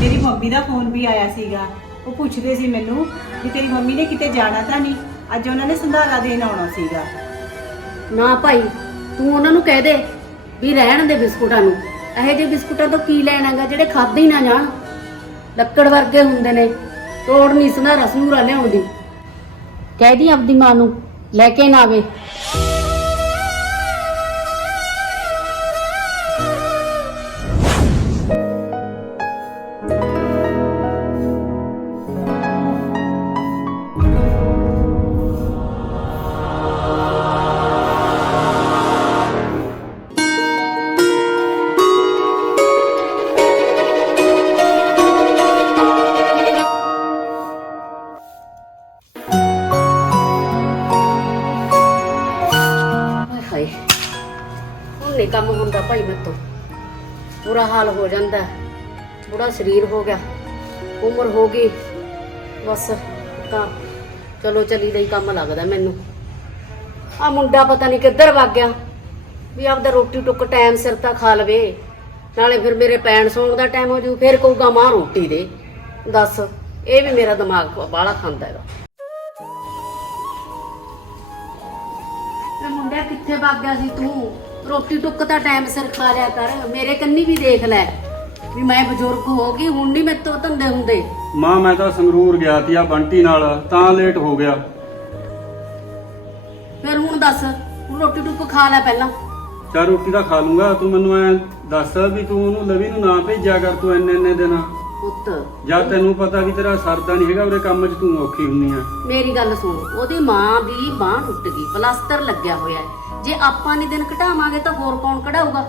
ਮੇਰੀ ਮੰਮੀ ਦਾ ਫੋਨ ਵੀ ਆਇਆ ਸੀਗਾ। ਉਹ ਪੁੱਛਦੇ ਸੀ ਮੈਨੂੰ ਵੀ ਤੇਰੀ ਮੰਮੀ ਨੇ ਕਿਤੇ ਜਾਣਾ ਤਾਂ ਨਹੀਂ, ਅੱਜ ਉਹਨਾਂ ਨੇ ਸੰਧਾਰਾ ਦੇਣ ਆਉਣਾ ਸੀਗਾ। ਨਾ ਭਾਈ, ਤੂੰ ਉਹਨਾਂ ਨੂੰ ਕਹਿ ਦੇ ਵੀ ਰਹਿਣ ਦੇ ਬਿਸਕੁਟਾਂ ਨੂੰ। ਇਹੋ ਜਿਹੇ ਬਿਸਕੁਟਾਂ ਤੋਂ ਕੀ ਲੈਣਾਗਾ ਜਿਹੜੇ ਖਾਦੇ ਹੀ ਨਾ ਜਾਣ, ਲੱਕੜ ਵਰਗੇ ਹੁੰਦੇ ਨੇ। ਤੋੜ ਨਹੀਂ ਸੰਧਾਰਾ ਸੰਧੂਰਾ ਲਿਆਉਂਦੀ। ਕਹਿ ਦੀ ਆਪਦੀ ਮਾਂ ਨੂੰ ਲੈ ਕੇ ਨਾ ਆਵੇ। ਨਹੀਂ ਕੰਮ ਹੁੰਦਾ ਭਾਈ, ਮੇਰੇ ਤੋਂ ਬੁਰਾ ਹਾਲ ਹੋ ਜਾਂਦਾ। ਬੁੜਾ ਸਰੀਰ ਹੋ ਗਿਆ, ਉਮਰ ਹੋ ਗਈ, ਬਸ ਤਾਂ ਚਲੋ ਚਲੀ ਦਾ ਹੀ ਕੰਮ ਲੱਗਦਾ ਮੈਨੂੰ। ਆ ਮੁੰਡਾ ਪਤਾ ਨਹੀਂ ਕਿੱਧਰ ਵਗ ਗਿਆ ਵੀ ਆਪਦਾ ਰੋਟੀ ਟੁੱਕ ਟਾਈਮ ਸਿਰ ਤਾਂ ਖਾ ਲਵੇ, ਨਾਲੇ ਫਿਰ ਮੇਰੇ ਪੈਣ ਸੌਣ ਦਾ ਟਾਈਮ ਹੋ ਜੂ, ਫਿਰ ਕਹੂਗਾ ਮਾਂ ਰੋਟੀ ਦੇ। ਦੱਸ, ਇਹ ਵੀ ਮੇਰਾ ਦਿਮਾਗ ਬਾਹਲਾ ਖਾਂਦਾ ਹੈਗਾ। ਮੁੰਡਿਆ ਕਿੱਥੇ ਵਗ ਗਿਆ ਸੀ ਤੂੰ? ਰੋਟੀ ਟੁੱਕ ਤਾਂ ਟਾਈਮ ਸਿਰ ਖਾ ਲਿਆ ਕਰ। ਮੇਰੇ ਕੰਨੀ ਵੀ ਦੇਖ ਲੈ ਵੀ ਮੈਂ ਬਜ਼ੁਰਗ ਹੋ ਗਈ, ਹੁਣ ਨਹੀਂ ਮੇਰੇ ਤੋਂ ਧੰਦੇ ਹੁੰਦੇ। ਮਾਂ ਮੈਂ ਤਾਂ ਸੰਗਰੂਰ ਗਿਆ ਸੀ ਆ ਬੰਟੀ ਨਾਲ, ਤਾਂ ਲੇਟ ਹੋ ਗਿਆ। ਫਿਰ ਹੁਣ ਦੱਸ, ਹੁਣ ਰੋਟੀ ਟੁੱਕ ਖਾ ਲੈ ਪਹਿਲਾਂ। ਚਾ ਰੋਟੀ ਤਾਂ ਖਾ ਲੂੰਗਾ, ਤੂੰ ਮੈਨੂੰ ਐ ਦੱਸ ਵੀ ਤੂੰ ਉਹਨੂੰ ਲਵੀ ਨੂੰ ਨਾ ਭੇਜਿਆ ਕਰ ਤੂੰ ਇੰਨੇ ਦਿਨ। ਪੁੱਤ ਜਾਂ ਤੈਨੂੰ ਪਤਾ ਵੀ ਤੇਰਾ ਸਰਦਾ ਨਹੀਂ ਹੈਗਾ, ਉਹਦੇ ਕੰਮ 'ਚ ਤੂੰ ਔਖੀ ਹੁੰਨੀ ਆ। ਮੇਰੀ ਗੱਲ ਸੁਣ, ਉਹਦੀ ਮਾਂ ਦੀ ਬਾਂਹ ਟੁੱਟ ਗਈ, ਪਲਾਸਟਰ ਲੱਗਿਆ ਹੋਇਆ ਹੈ। ਜੇ ਆਪਾਂ ਨਹੀਂ ਦਿਨ ਘਟਾਵਾਂਗੇ ਤਾਂ ਹੋਰ ਕੌਣ ਕਢਾਊਗਾ?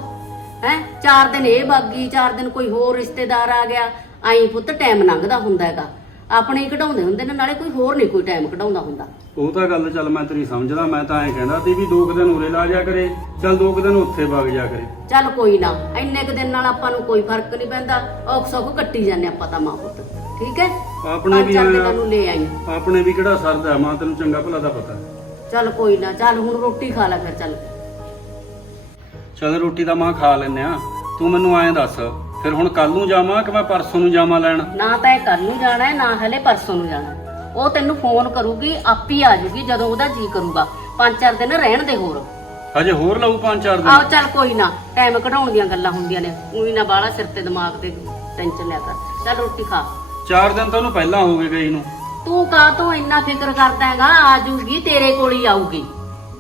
ਹੈ 4 ਦਿਨ ਇਹ ਬਾਗੀ, 4 ਦਿਨ ਕੋਈ ਹੋਰ ਰਿਸ਼ਤੇਦਾਰ ਆ ਗਿਆ। ਆਈ ਪੁੱਤ ਟਾਈਮ ਲੰਘਦਾ ਹੁੰਦਾ ਹੈਗਾ, ਆਪਣੇ ਹੀ ਕਢਾਉਂਦੇ ਹੁੰਦੇ ਨੇ, ਨਾਲੇ ਕੋਈ ਹੋਰ ਨਹੀਂ ਕੋਈ ਟਾਈਮ ਕਢਾਉਂਦਾ ਹੁੰਦਾ। ਉਹ ਤਾਂ ਗੱਲ ਚੱਲ ਮੈਂ ਤੇਰੀ ਸਮਝਦਾ, ਮੈਂ ਤਾਂ ਐਂ ਕਹਿੰਦਾ ਸੀ ਵੀ 2 ਦਿਨ ਉਰੇ ਲਾ ਜਾ ਕਰੇ, ਚੱਲ 2 ਦਿਨ ਉੱਥੇ ਵਗ ਜਾ ਕਰੇ। ਚੱਲ ਕੋਈ ਨਾ, ਇੰਨੇ ਕੁ ਦਿਨ ਨਾਲ ਆਪਾਂ ਨੂੰ ਕੋਈ ਫਰਕ ਨਹੀਂ ਪੈਂਦਾ, ਔਖ ਸੌਖ ਕੱਟੀ ਜਾਂਦੇ ਆਪਾਂ ਤਾਂ ਮਾਂ ਪੁੱਤ। ਠੀਕ ਹੈ, ਆਪਣੇ ਵੀ ਨੂੰ ਲੈ ਆਈ। ਆਪਣੇ ਵੀ ਕਿਹੜਾ ਸਰਦਾ ਮਾਂ, ਤੈਨੂੰ ਚੰਗਾ ਭਲਾ ਦਾ ਪਤਾ। ਚੱਲ ਕੋਈ ਨਾ, ਚੱਲ ਹੁਣ ਰੋਟੀ ਖਾ ਲੈ ਫਿਰ। ਚੱਲ ਰੋਟੀ ਤਾਂ ਮਾਂ ਖਾ ਲੈਨੇ ਆ, ਤੂੰ ਮੈਨੂੰ ਐਂ ਦੱਸ ਫਿਰ ਹੁਣ ਕੱਲ ਨੂੰ ਜਾਵਾਂ ਕਿ ਮੈਂ ਪਰਸੋਂ ਨੂੰ ਜਾਵਾਂ ਲੈਣ? ਨਾ ਤਾਂ ਇਹ ਕੱਲ ਨੂੰ ਜਾਣਾ ਹੈ, ਨਾ ਹਲੇ ਪਰਸੋਂ ਨੂੰ ਜਾਣਾ। ਉਹ ਤੈਨੂੰ ਫੋਨ ਕਰੂਗੀ, ਆਪੀ ਆ ਜਾਊਗੀ ਜਦੋਂ ਉਹਦਾ ਜੀ ਕਰੂਗਾ। 5-4 ਦਿਨ ਰਹਿਣ ਦੇ ਹੋਰ। ਹਜੇ ਹੋਰ ਲਾਊ 5-4 ਦਿਨ? ਆਹ ਚੱਲ ਕੋਈ ਨਾ, ਟਾਈਮ ਕਢਾਉਣ ਦੀਆਂ ਗੱਲਾਂ ਹੁੰਦੀਆਂ ਨੇ, ਉਹੀ ਨਾ ਬਾਹਲਾ ਸਿਰ ਤੇ ਦਿਮਾਗ ਤੇ ਟੈਨਸ਼ਨ ਲਿਆ ਕਰ। ਚੱਲ ਰੋਟੀ ਖਾ। 4 ਦਿਨ ਤਾਂ ਉਹਨੂੰ ਪਹਿਲਾਂ ਹੋ ਗਏ ਗਈ ਨੂੰ। ਤੂੰ ਕਾਹਤੋਂ ਇੰਨਾ ਫਿਕਰ ਕਰਦਾ ਹੈਗਾ? ਆ ਜਾਊਗੀ, ਤੇਰੇ ਕੋਲ ਹੀ ਆਊਗੀ।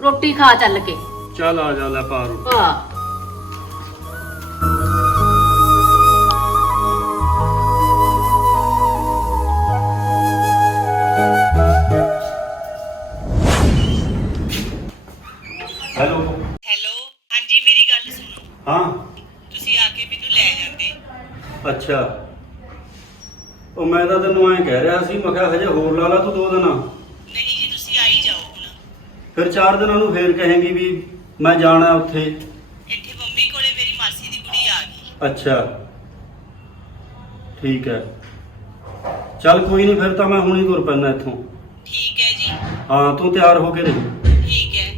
ਰੋਟੀ ਖਾ ਚੱਲ ਕੇ। ਚੱਲ ਆ ਜਾ ਲੈ ਪਾ ਰੋਟੀ। ਹਾਂ ਹੈਲੋ। ਹੈਲੋ, ਹਾਂਜੀ ਮੇਰੀ ਗੱਲ ਸੁਣੋ। ਹਾਂ ਤੁਸੀਂ ਆ ਕੇ ਮੈਨੂੰ ਲੈ ਜਾਂਦੇ। ਅੱਛਾ, ਉਹ ਮੈਂ ਤਾਂ ਤੈਨੂੰ ਐਂ ਕਹਿ ਰਿਹਾ ਸੀ, ਮੈਂ ਕਿਹਾ ਹਜੇ ਹੋਰ ਲਾ ਲਾ ਤੂੰ 2 ਦਿਨ। ਨਹੀਂ ਜੀ, ਤੁਸੀਂ ਆ ਹੀ ਜਾਓ ਹੁਣ। ਫਿਰ 4 ਦਿਨਾਂ ਨੂੰ ਫੇਰ ਕਹੇਂਗੀ ਵੀ ਮੈਂ ਜਾਣਾ ਉੱਥੇ। ਇੱਥੇ ਮੰਮੀ ਕੋਲੇ ਮੇਰੀ ਮਾਸੀ ਦੀ ਕੁੜੀ ਆ ਗਈ। ਅੱਛਾ ਠੀਕ ਹੈ, ਚੱਲ ਕੋਈ ਨਹੀਂ, ਫਿਰ ਤਾਂ ਮੈਂ ਹੁਣੀ ਤੁਰ ਪੈਣਾ ਇੱਥੋਂ। ਠੀਕ ਹੈ ਜੀ। ਹਾਂ ਤੂੰ ਤਿਆਰ ਹੋ ਕੇ ਰਹੀ। ਠੀਕ ਹੈ।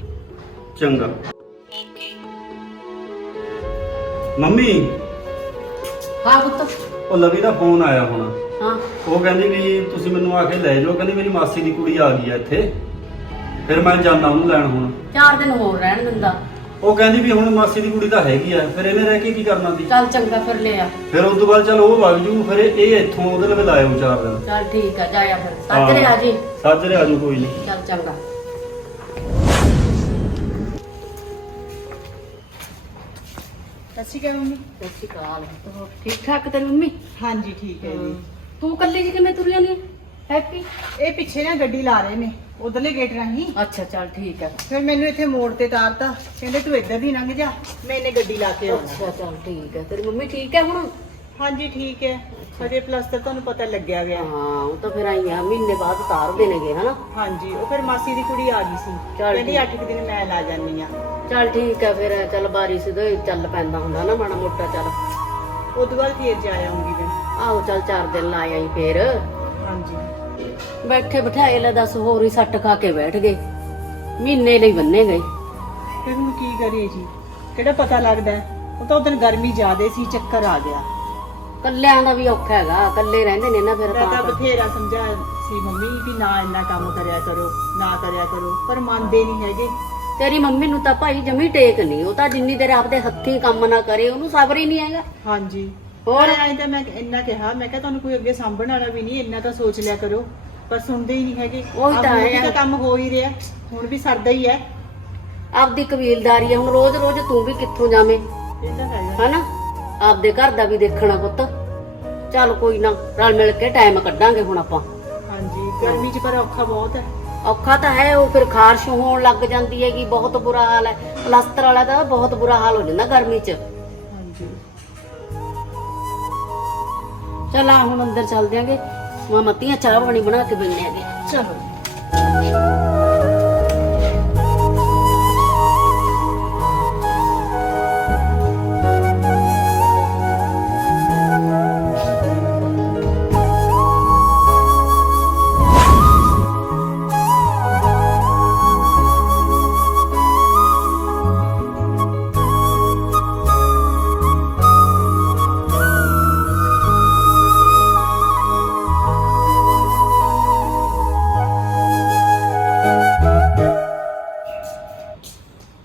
ਚੰਗਾ। ਓਕੇ। ਮੰਮੀ, ਹਾਂ ਪੁੱਤ। ਉਹ ਲਵੀ ਦਾ ਫੋਨ ਆਇਆ ਹੁਣ। ਹਾਂ ਉਹ ਕਹਿੰਦੀ ਵੀ ਤੁਸੀਂ ਮੈਨੂੰ ਆ ਕੇ ਲੈ ਜਾਓ, ਕਹਿੰਦੀ ਮੇਰੀ ਮਾਸੀ ਦੀ ਕੁੜੀ ਆ ਗਈ ਆ ਇੱਥੇ, ਫਿਰ ਮੈਂ ਜਾਣਾ ਉਹਨੂੰ ਲੈਣ ਹੁਣ। 4 ਦਿਨ ਹੋਰ ਰਹਿਣ ਦਿੰਦਾ। ਉਹ ਕਹਿੰਦੀ ਵੀ ਹੁਣ ਮਾਸੀ ਦੀ ਕੁੜੀ ਤਾਂ ਹੈਗੀ ਆ, ਫਿਰ ਇਹਨੇ ਰਹਿ ਕੇ ਕੀ ਕਰਨਾ ਸੀ? ਚੱਲ ਚੰਗਾ, ਫਿਰ ਲੈ ਆ। ਫਿਰ ਉਸ ਤੋਂ ਬਾਅਦ ਚੱਲ ਉਹ ਵਗ ਜੂ, ਫਿਰ ਇਹ ਇੱਥੋਂ ਉਹਦੇ ਨਾਲ ਲਾਇਓ 4 ਦਿਨ। ਚੱਲ ਠੀਕ ਆ, ਜਾਇਆ ਫਿਰ। ਸਾਜਰੇ ਆ ਜੀ। ਸਾਜਰੇ ਆ ਜੂ, ਕੋਈ ਨਹੀਂ। ਚੱਲ ਚੰਗਾ। ਸਤਿ ਸ਼੍ਰੀ ਅਕਾਲ ਮੰਮੀ। ਸਤਿ ਸ਼੍ਰੀ ਅਕਾਲ। ਠੀਕ ਠਾਕ ਤੇਰੀ ਮੰਮੀ? ਹਾਂਜੀ ਠੀਕ ਹੈ ਜੀ। ਤੂੰ ਕੱਲੀ ਜੀ ਕਿਵੇਂ ਤੁਰੀ ਜਾਂਦੀ ਹੈਪੀ? ਇਹ ਪਿੱਛੇ ਨਾ ਗੱਡੀ ਲਾ ਰਹੇ ਨੇ ਉਧਰਲੇ ਗੇਟ ਰਾਹੀਂ। ਅੱਛਾ ਚੱਲ ਠੀਕ ਹੈ। ਫਿਰ ਮੈਨੂੰ ਇੱਥੇ ਮੋੜ ਤੇ ਤਾਰਤਾ, ਕਹਿੰਦੇ ਤੂੰ ਇੱਧਰ ਦੀ ਲੰਘ ਜਾ, ਮੈਂ ਇਹਨੇ ਗੱਡੀ ਲਾ ਕੇ ਆਉਣਾ। ਅੱਛਾ ਚੱਲ ਠੀਕ ਹੈ। ਤੇਰੀ ਮੰਮੀ ਠੀਕ ਹੈ ਹੁਣ? ਹਾਂਜੀ ਠੀਕ ਹੈ, ਹਜੇ ਪਲਸਤਰ ਤੁਹਾਨੂੰ ਪਤਾ ਲੱਗਿਆ ਗਿਆ। ਹਾਂ ਉਹ ਤਾਂ ਫਿਰ ਆਈ ਆ, ਮਹੀਨੇ ਬਾਅਦ ਤਾਰਦੇ ਨੇਗੇ ਹਨਾ। ਹਾਂਜੀ, ਉਹ ਫਿਰ ਮਾਸੀ ਦੀ ਕੁੜੀ ਆ ਗਈ ਸੀ, ਚੱਲ ਕਹਿੰਦੀ ਠੀਕ। 8 ਦਿਨ ਮੈਂ ਲਾ ਜਾਨੀ ਆ। ਚੱਲ ਠੀਕ ਹੈ ਫਿਰ। ਚੱਲ ਬਾਰਿਸ਼ ਦੇ ਚੱਲ ਪੈਂਦਾ ਹੁੰਦਾ ਨਾ ਮਾੜਾ ਮੋਟਾ। ਚੱਲ ਉਦੋਂ ਬਾਅਦ ਫੇਰ ਜਾ ਆਉਂਗੀ ਮੈਂ। ਆਹੋ ਚੱਲ 4 ਦਿਨ ਲਾ ਆਈ ਫੇਰ। ਹਾਂਜੀ। ਬੈਠੇ ਬਿਠਾਏ ਲੈ ਦੱਸ, ਹੋਰ ਹੀ ਸੱਟ ਖਾ ਕੇ ਬੈਠ ਗਏ, ਮਹੀਨੇ ਲਈ ਬੰਨੇ ਗਏ। ਫਿਰ ਹੁਣ ਕੀ ਕਰੀਏ ਜੀ, ਕਿਹੜਾ ਪਤਾ ਲੱਗਦਾ। ਉਹ ਤਾਂ ਉਦੋਂ ਗਰਮੀ ਜ਼ਿਆਦੇ ਸੀ, ਚੱਕਰ ਆ ਗਿਆ। ਕੱਲਿਆਂ ਦਾ ਵੀ ਔਖਾ ਹੈਗਾ, ਕੱਲੇ ਰਹਿੰਦੇ ਨੇ ਨਾ ਫਿਰ ਮੈਂ ਤਾਂ ਤਾਂ ਬਥੇਰਾ ਸਮਝਾ ਸੀ ਮੰਮੀ ਵੀ ਨਾ ਇੰਨਾ ਕੰਮ ਕਰਿਆ ਕਰੋ, ਨਾ ਕਰਿਆ ਕਰੋ, ਪਰ ਮੰਨਦੇ ਨਹੀਂ ਹੈਗੇ। ਤੇਰੀ ਮੰਮੀ ਨੂੰ ਤਾਂ ਭਾਈ ਜਮੀ ਟੇਕ ਨਹੀਂ, ਉਹ ਤਾਂ ਜਿੰਨੀ ਦੇਰ ਆਪਦੇ ਹੱਥੀਂ ਕੰਮ ਨਾ ਕਰੇ ਉਹਨੂੰ ਸਬਰ ਹੀ ਨਹੀਂ ਹੈਗਾ। ਹਾਂਜੀ ਹੋਰ? ਹੋਰ ਐਂ ਤਾਂ ਮੈਂ ਇੰਨਾ ਕਿਹਾ, ਮੈਂ ਕਿਹਾ ਤੁਹਾਨੂੰ ਕੋਈ ਅੱਗੇ ਸਾਂਭਣ ਵਾਲਾ ਵੀ ਨਹੀਂ, ਇੰਨਾ ਤਾਂ ਸੋਚ ਲਿਆ ਕਰੋ, ਪਰ ਸੁਣਦੇ ਹੀ ਨਹੀਂ ਹੈਗੇ। ਉਹੀ ਤਾਂ ਆਹ ਹੁਣ ਹੈ। ਵੀ ਤਾਂ ਕੰਮ ਹੋ ਹੀ ਰਿਹਾ, ਹੁਣ ਵੀ ਸਰਦਾ ਹੀ ਹੈ। ਆਪਦੀ ਕਬੀਲਦਾਰੀ ਹੈ, ਹੁਣ ਰੋਜ਼ ਰੋਜ਼ ਤੂੰ ਵੀ ਕਿੱਥੋਂ ਜਾਵੇਂ, ਇਹ ਤਾਂ ਹੈਗਾ। ਹਨਾ? ਆਪਦੇ ਘਰ ਦਾ ਵੀ ਦੇਖਣਾ ਪੁੱਤ। ਚੱਲ ਕੋਈ ਨਾ, ਰਲ ਮਿਲ ਕੇ ਟਾਈਮ ਕੱਢਾਂਗੇ ਹੁਣ ਆਪਾਂ। ਹਾਂਜੀ ਗਰਮੀ 'ਚ ਪਰ ਔਖਾ ਬਹੁਤ ਹੈ। ਔਖਾ ਤਾਂ ਹੈ, ਉਹ ਫਿਰ ਖਾਰਸ਼ ਹੋਣ ਲੱਗ ਜਾਂਦੀ ਹੈਗੀ, ਬਹੁਤ ਬੁਰਾ ਹਾਲ ਹੈ। ਪਲਸਤਰ ਵਾਲਾ ਦਾ ਬਹੁਤ ਬੁਰਾ ਹਾਲ ਹੋ ਜਾਂਦਾ ਗਰਮੀ 'ਚ। ਹਾਂਜੀ ਚੱਲ ਆ ਹੁਣ ਅੰਦਰ ਚੱਲ ਦਿਆਂਗੇ, ਮੱਤੀਆਂ ਚਾਹ ਪਾਣੀ ਬਣਾ ਕੇ ਪੀਂਦੇ ਆਂਗੇ। ਚਲੋ।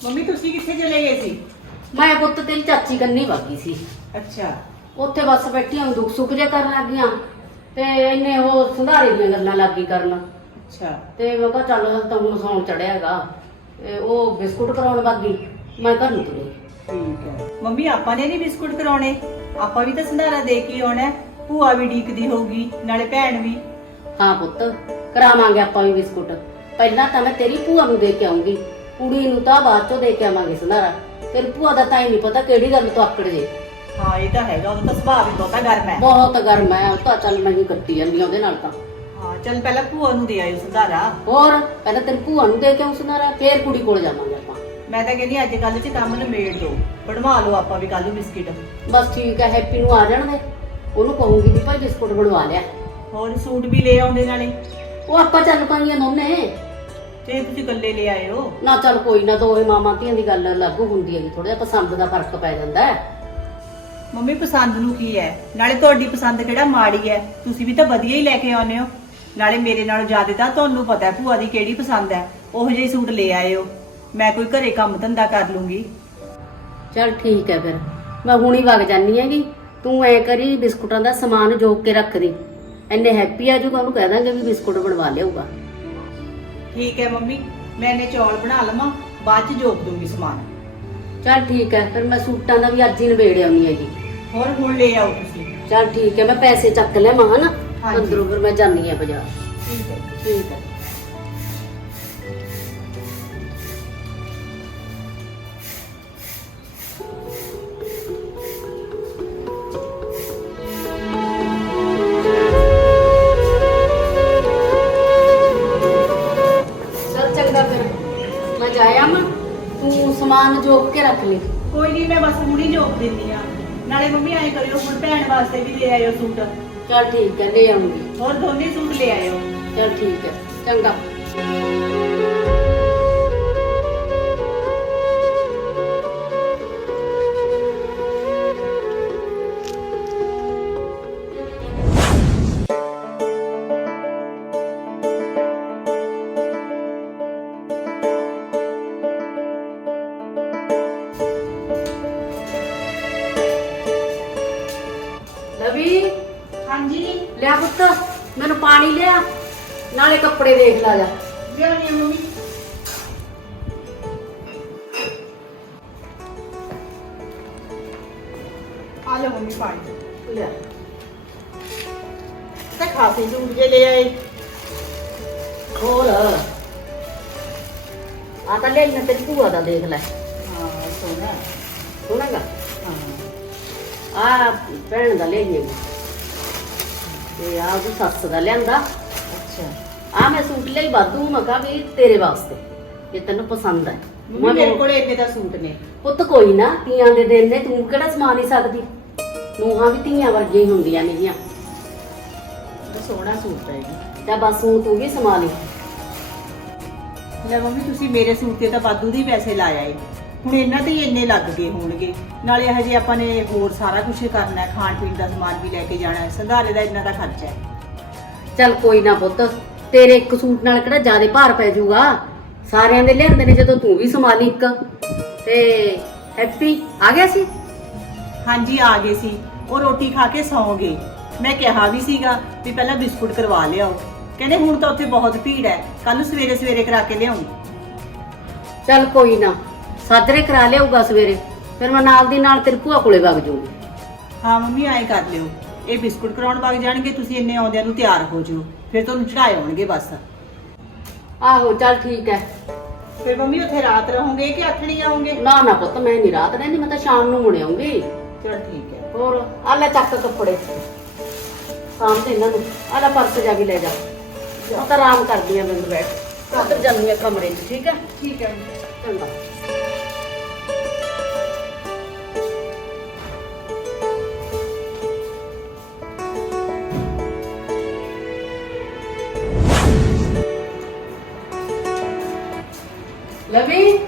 ਮੰਮੀ ਤੁਸੀਂ ਕਿੱਥੇ ਚਲੇ ਗਏ ਸੀ? ਮੈਂ ਪੁੱਤ ਤੇਰੀ ਚਾਚੀ ਕੰਨੀ ਵਾਗੀ ਸੀ, ਅੱਛਾ ਉੱਥੇ ਬਸ ਬੈਠੀ ਹਾਂ, ਦੁੱਖ ਸੁੱਖ ਜੇ ਕਰਨ ਲੱਗ ਗਈਆਂ ਤੇ ਇਹਨੇ ਉਹ ਸੰਧਾਰੇ ਦੀਆਂ ਗੱਲਾਂ ਲੱਗ ਗਈ ਕਰਨ। ਅੱਛਾ ਤੇ ਮੈਂ ਕਿਹਾ ਚੱਲ ਤਾਂ ਹੁਣ ਸੌਣ ਚੜਿਆਗਾ, ਉਹ ਬਿਸਕੁਟ ਕਰਾਉਣ ਲੱਗੀ, ਮੈਂ ਘਰ ਨੂੰ ਤੁਰੀ। ਠੀਕ ਹੈ ਮੰਮੀ, ਆਪਾਂ ਨੇ ਨਹੀਂ ਬਿਸਕੁਟ ਕਰਾਉਣੇ, ਆਪਾਂ ਵੀ ਤਾਂ ਸੰਧਾਰਾ ਦੇ ਕੇ ਆਉਣਾ ਹੈ। ਭੂਆ ਵੀ ਡੀਕਦੀ ਹੋਊਗੀ, ਨਾਲੇ ਭੈਣ ਵੀ। ਹਾਂ ਪੁੱਤ, ਕਰਾਵਾਂਗੇ ਆਪਾਂ ਵੀ ਬਿਸਕੁਟ। ਪਹਿਲਾਂ ਤਾਂ ਮੈਂ ਤੇਰੀ ਭੂਆ ਨੂੰ ਦੇ ਕੇ ਆਉਂਗੀ, ਕੁੜੀ ਨੂੰ ਤਾਂ ਬਾਅਦ ਚੋਂ ਦੇ ਕੇ ਆਵਾਂਗੇ ਸੰਧਾਰਾ। ਤੇਰੀ ਭੂਆ ਦਾ ਤਾਂ ਹੀ ਨਹੀਂ ਪਤਾ ਕਿਹੜੀ ਗੱਲ ਤੋਂ ਆਕੜ ਜੇ। ਹਾਂ ਇਹ ਤਾਂ ਹੈਗਾ, ਉਹਦਾ ਤਾਂ ਸੁਭਾਅ ਵੀ ਬਹੁਤਾ ਗਰਮ ਹੈ। ਬਹੁਤ ਗਰਮ ਹੈ ਉਹ ਤਾਂ, ਚੱਲ ਮੈਂ ਹੀ ਕੱਟੀ ਜਾਂਦੀ ਆ ਉਹਦੇ ਨਾਲ ਤਾਂ। ਹਾਂ ਚੱਲ ਪਹਿਲਾਂ ਭੂਆ ਨੂੰ ਦੇ ਆਇਓ ਸੰਧਾਰਾ। ਹੋਰ ਪਹਿਲਾਂ ਤੇਰੀ ਭੂਆ ਨੂੰ ਦੇ ਕੇ ਆਉਂ ਸੰਧਾਰਾ, ਫੇਰ ਕੁੜੀ ਕੋਲ ਜਾਵਾਂਗੇ ਆਪਾਂ। ਮੈਂ ਤਾਂ ਕਹਿੰਦੀ ਅੱਜ ਕੱਲ੍ਹ 'ਚ ਕੰਮ ਨਿਬੇੜ ਦੋ, ਬਣਵਾ ਲਓ ਆਪਾਂ ਵੀ ਕੱਲ ਨੂੰ ਬਿਸਕਿਟ। ਬਸ ਠੀਕ ਹੈ, ਹੈਪੀ ਨੂੰ ਆ ਜਾਣ ਦੇ, ਉਹਨੂੰ ਕਹੂੰਗੀ ਵੀ ਭਾਈ ਬਿਸਕੁਟ ਬਣਵਾ ਲਿਆ। ਹੋਰ ਸੂਟ ਵੀ ਲੈ ਆਉਂਦੇ ਨਾਲੇ, ਉਹ ਆਪਾਂ ਚੱਲ ਪਾਈਆਂ ਦੋਨੇ। ਤੇ ਤੁਸੀਂ ਇਕੱਲੇ ਲੈ ਆਇਓ। ਨਾ ਚੱਲ ਕੋਈ ਨਾ, ਦੋਵੇਂ ਮਾਮਾ ਧੀਆਂ ਦੀ ਗੱਲ ਅਲੱਗ ਹੁੰਦੀ ਹੈਗੀ, ਥੋੜਾ ਜਿਹਾ ਪਸੰਦ ਦਾ ਫਰਕ ਪੈ ਜਾਂਦਾ ਹੈ। ਮੰਮੀ ਪਸੰਦ ਨੂੰ ਕੀ ਹੈ, ਨਾਲੇ ਤੁਹਾਡੀ ਪਸੰਦ ਕਿਹੜਾ ਮਾੜੀ ਹੈ, ਤੁਸੀਂ ਵੀ ਤਾਂ ਵਧੀਆ ਹੀ ਲੈ ਕੇ ਆਉਂਦੇ ਹੋ। ਨਾਲੇ ਮੇਰੇ ਨਾਲੋਂ ਜ਼ਿਆਦਾ ਤਾਂ ਤੁਹਾਨੂੰ ਪਤਾ ਹੈ ਭੂਆ ਦੀ ਕਿਹੜੀ ਪਸੰਦ ਹੈ, ਉਹੋ ਜਿਹੇ ਸੂਟ ਲੈ ਆਇਓ। ਮੈਂ ਕੋਈ ਘਰੇ ਕੰਮ ਧੰਦਾ ਕਰ ਲੂੰਗੀ। ਚੱਲ ਠੀਕ ਹੈ, ਫਿਰ ਮੈਂ ਹੁਣੀ ਵਗ ਜਾਨੀ ਹੈਗੀ। ਤੂੰ ਐ ਕਰੀ, ਬਿਸਕੁਟਾਂ ਦਾ ਸਮਾਨ ਜੋਕ ਕੇ ਰੱਖ ਦੇ, ਐਨੇ ਹੈਪੀ ਆ ਜੂਗਾ, ਉਹਨੂੰ ਕਹਿ ਦਾਂਗੇ ਵੀ ਬਿਸਕੁਟ ਬਣਵਾ ਲਿਆਊਗਾ। ਠੀਕ ਹੈ ਮੰਮੀ, ਮੈਂ ਇਹਨੇ ਚੌਲ ਬਣਾ ਲਵਾਂ, ਬਾਅਦ 'ਚ ਜੋਕ ਦੂੰਗੀ ਸਮਾਨ। ਚੱਲ ਠੀਕ ਹੈ, ਫਿਰ ਮੈਂ ਸੂਟਾਂ ਦਾ ਵੀ ਅੱਜ ਹੀ ਨਿਬੇੜ ਆਉਣੀ ਹੈਗੀ। ਹੋਰ ਹੁਣ ਲੈ ਆਓ ਤੁਸੀਂ। ਚੱਲ ਠੀਕ ਹੈ, ਮੈਂ ਪੈਸੇ ਚੱਕ ਲਿਆਵਾਂ ਹਨਾ ਹਾਂਜੀ। ਅੰਦਰੋਂ, ਫਿਰ ਮੈਂ ਜਾਨੀ ਆ ਬਾਜ਼ਾਰ। ਠੀਕ ਹੈ। ਠੀਕ ਹੈ। ਚੱਲ ਚੰਗਾ, ਫਿਰ ਮੈਂ ਜਾਇਆ ਮੈਂ, ਤੂੰ ਸਮਾਨ ਜੋਕ ਕੇ ਰੱਖ ਲਈ। ਕੋਈ ਨਹੀਂ, ਮੈਂ ਬਸ ਹੁਣੀ ਜੋਕ ਦਿੰਦੀ ਆ। ਨਾਲੇ ਮੰਮੀ ਐਂ ਕਰਿਓ, ਹੁਣ ਭੈਣ ਵਾਸਤੇ ਵੀ ਲੈ ਆਇਓ ਸੂਟ। ਚੱਲ ਠੀਕ ਹੈ, ਲੈ ਆਉਂਗੀ। ਹੋਰ ਦੋਨੇ ਸੂਟ ਲੈ ਆਇਓ। ਚੱਲ ਠੀਕ ਹੈ, ਚੰਗਾ। ਲਵੀ, ਹਾਂਜੀ ਲਿਆ ਪੁੱਤ ਮੈਨੂੰ ਪਾਣੀ ਲਿਆ, ਨਾਲੇ ਕੱਪੜੇ ਦੇਖ ਲਾ ਜਾ। ਲਿਆਉਣੀ ਆ ਮੰਮੀ। ਆ ਲਓ ਮੰਮੀ ਪਾਣੀ। ਲਿਆ। ਤਾਂ ਖਾਸੇ ਸੂਟ ਜੇ ਲੈ ਆਏ। ਹੋਰ ਆ ਤਾਂ ਲਿਆਈ ਨਾ, ਤੇਰੀ ਭੂਆ ਦਾ ਦੇਖ ਲੈ, ਹਾਂ ਸੋਹਣਾ। ਸੁਣੇਗਾ। ਹਾਂ ਆ ਭੈਣ ਦਾ ਲਿਆਈ ਤੇ ਆ ਉਹਦੀ ਸੱਸ ਦਾ ਲਿਆਂਦਾ। ਅੱਛਾ ਆ ਮੈਂ ਸੂਟ ਲਈ ਵਾਧੂ, ਮੈਂ ਕਿਹਾ ਵੀ ਤੇਰੇ ਵਾਸਤੇ, ਜੇ ਤੈਨੂੰ ਪਸੰਦ ਹੈ। ਮੰਮੀ ਮੇਰੇ ਕੋਲ ਇੰਨੇ ਦਾ ਸੂਟ ਨੇ। ਪੁੱਤ ਕੋਈ ਨਾ, ਧੀਆਂ ਦੇ ਦਿਨ ਨੇ, ਤੂੰ ਕਿਹੜਾ ਸਮਾ ਨਹੀਂ ਸਕਦੀ, ਨੂੰਹਾਂ ਵੀ ਧੀਆਂ ਵਰਗੀਆਂ ਹੀ ਹੁੰਦੀਆਂ ਨੇਗੀਆਂ। ਤਾਂ ਸੋਹਣਾ ਸੂਟ ਹੈ ਜੀ। ਤਾਂ ਬਸ ਹੁਣ ਤੂੰ ਵੀ ਸਮਾ ਲਈ। ਲੈ ਮੰਮੀ, ਤੁਸੀਂ ਮੇਰੇ ਸੂਟ ਤੇ ਤਾਂ ਵਾਧੂ ਦੇ ਪੈਸੇ ਲਾਇਆ ਏ, ਹੁਣ ਇਹਨਾਂ ਤੇ ਹੀ ਇੰਨੇ ਲੱਗ ਗਏ ਹੋਣਗੇ। ਨਾਲੇ ਹਜੇ ਆਪਾਂ ਨੇ ਹੋਰ ਸਾਰਾ ਕੁਝ ਕਰਨਾ ਹੈ, ਖਾਣ ਪੀਣ ਦਾ ਸਮਾਨ ਵੀ ਲੈ ਕੇ ਜਾਣਾ ਹੈ, ਸੰਧਾਰੇ ਦਾ ਇੰਨਾ ਦਾ ਖਰਚਾ ਹੈ। ਚੱਲ ਕੋਈ ਨਾ ਪੁੱਤ, ਤੇਰੇ ਇੱਕ ਸੂਟ ਨਾਲ ਕਿਹੜਾ ਜ਼ਿਆਦਾ ਭਾਰ ਪੈ ਜਾਊਗਾ। ਸਾਰਿਆਂ ਦੇ ਲਿਆਂਦੇ ਨੇ ਜਦੋਂ ਤੂੰ ਵੀ ਸੰਭਾਲੀ ਇੱਕ। ਤੇ ਹੈਪੀ ਆ ਗਿਆ ਸੀ? ਹਾਂਜੀ ਆ ਗਏ ਸੀ, ਉਹ ਰੋਟੀ ਖਾ ਕੇ ਸੌਂ ਗਏ। ਮੈਂ ਕਿਹਾ ਵੀ ਸੀਗਾ ਵੀ ਪਹਿਲਾਂ ਬਿਸਕੁਟ ਕਰਵਾ ਲਿਆਓ, ਕਹਿੰਦੇ ਹੁਣ ਤਾਂ ਉੱਥੇ ਬਹੁਤ ਭੀੜ ਹੈ, ਕੱਲ ਨੂੰ ਸਵੇਰੇ ਸਵੇਰੇ ਕਰਾ ਕੇ ਲਿਆਉਂ। ਚੱਲ ਕੋਈ ਨਾ, ਸਾਜਰੇ ਕਰਾ ਲਿਆਊਗਾ ਸਵੇਰੇ, ਫਿਰ ਮੈਂ ਨਾਲ ਦੀ ਨਾਲ ਤੇਰੀ ਭੂਆ ਕੋਲੇ ਵਗ ਜਾਊਂਗੀ। ਹਾਂ ਮੰਮੀ ਐਂ ਕਰ ਲਿਓ, ਇਹ ਬਿਸਕੁਟ ਕਰਾਉਣ ਵਗ ਜਾਣਗੇ, ਤੁਸੀਂ ਇੰਨੇ ਆਉਂਦਿਆਂ ਨੂੰ ਤਿਆਰ ਹੋ ਜਿਓ, ਫਿਰ ਤੁਹਾਨੂੰ ਚੜਾਏ ਆਉਣਗੇ ਬਸ। ਆਹੋ ਚੱਲ ਠੀਕ ਹੈ। ਫਿਰ ਮੰਮੀ ਉੱਥੇ ਰਾਤ ਰਹੋਗੇ ਕਿ ਆਥਣੀ ਆਉਂਗੇ? ਨਾ ਨਾ ਪੁੱਤ, ਮੈਂ ਨਹੀਂ ਰਾਤ ਰਹਿੰਦੀ, ਮੈਂ ਤਾਂ ਸ਼ਾਮ ਨੂੰ ਮੁੜ ਆਉਂਗੀ। ਚਲ ਠੀਕ ਹੈ। ਹੋਰ ਆ ਲੈ ਚੱਕ ਕੱਪੜੇ ਸ਼ਾਮ ਤੇ ਇਹਨਾਂ ਨੂੰ, ਆ ਲੈ ਪਰਸ ਜਾ ਕੇ ਲੈ ਜਾ। ਮੈਂ ਤਾਂ ਆਰਾਮ ਕਰਦੀ ਆ, ਮੈਨੂੰ ਬੈਠ ਉੱਧਰ ਜਾਂਦੀ ਆ ਕਮਰੇ 'ਚ। ਠੀਕ ਹੈ? ਠੀਕ ਹੈ। ਚੰਗਾ। ਲਵੀ,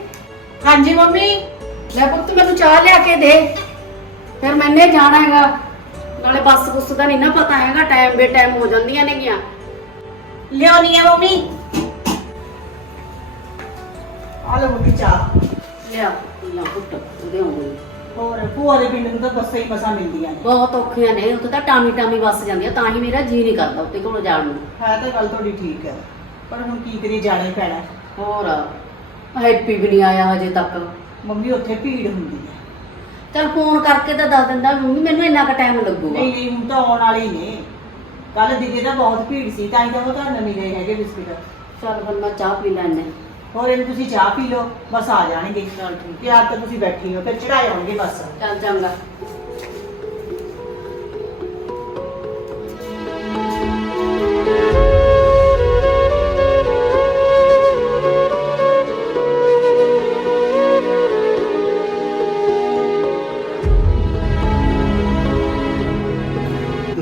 ਹਾਂਜੀ ਮੰਮੀ। ਲੈ ਪੁੱਤ ਮੈਨੂੰ ਚਾਹ ਲਿਆ ਕੇ ਦੇ, ਫਿਰ ਮੈਨੇ ਜਾਣਾ ਹੈਗਾ। ਨਾਲੇ ਬੱਸ ਬੁੱਸ ਦਾ ਨਹੀਂ ਨਾ ਪਤਾ ਹੈਗਾ, ਟਾਈਮ ਬੇ ਟਾਈਮ ਹੋ ਜਾਂਦੀਆਂ ਨੇਗੀਆਂ। ਲਿਆਉਣੀ ਆ ਮੰਮੀ। ਆ ਲਓ ਮੰਮੀ ਚਾਹ। ਲਿਆ ਲਾ ਪੁੱਤ, ਉਹਦੇ ਆਉਂਦੇ ਹੋਰ ਭੂਆ ਦੇ ਪਿੰਡ ਨੂੰ ਤਾਂ ਬੱਸਾਂ ਹੀ ਬੱਸਾਂ ਮਿਲਦੀਆਂ ਨੇ। ਬਹੁਤ ਔਖੀਆਂ ਨੇ, ਉੱਥੇ ਤਾਂ ਟਾਮੀ ਟਾਮੀ ਬੱਸ ਜਾਂਦੀ ਆ, ਤਾਂ ਹੀ ਮੇਰਾ ਜੀ ਨਹੀਂ ਕਰਦਾ ਉੱਤੇ ਕੋਲ ਜਾਣ ਨੂੰ। ਹੈ ਤਾਂ ਗੱਲ ਤੁਹਾਡੀ ਠੀਕ ਹੈ, ਪਰ ਹੁਣ ਕੀ ਕਰੀਏ, ਜਾਣਾ ਹੀ ਪੈਣਾ। ਹੋਰ ਹੈਪੀ ਵੀ ਨਹੀਂ ਆਇਆ ਹਜੇ ਤੱਕ। ਮੰਮੀ ਉੱਥੇ ਭੀੜ ਹੁੰਦੀ ਹੈ। ਚਲ ਫੋਨ ਕਰਕੇ ਤਾਂ ਦੱਸ ਦਿੰਦਾ ਮੰਮੀ ਮੈਨੂੰ ਇੰਨਾ ਕੁ ਟਾਈਮ ਲੱਗੂਗਾ। ਨਹੀਂ ਨਹੀਂ, ਹੁਣ ਤਾਂ ਆਉਣ ਵਾਲੇ ਹੀ ਨੇ। ਕੱਲ ਦਿਨੇ ਤਾਂ ਬਹੁਤ ਭੀੜ ਸੀ, ਤਾਂ ਹੀ ਤਾਂ ਉਹ ਤੁਹਾਨੂੰ ਨਹੀਂ ਰਹੇ ਹੈਗੇ ਬਿਸਕਿਟ। ਚੱਲ ਫਿਰ ਮੈਂ ਚਾਹ ਪੀ ਲੈਣੇ। ਹੋਰ ਇਹਨੂੰ ਤੁਸੀਂ ਚਾਹ ਪੀ ਲਓ, ਬਸ ਆ ਜਾਣਗੇ। ਚੱਲ ਠੀਕ। ਤਿਆਰ ਤਾਂ ਤੁਸੀਂ ਬੈਠੀ ਹੋ, ਫਿਰ ਚੜਾਏ ਆਉਣਗੇ ਬਸ। ਚੱਲ ਚੰਗਾ।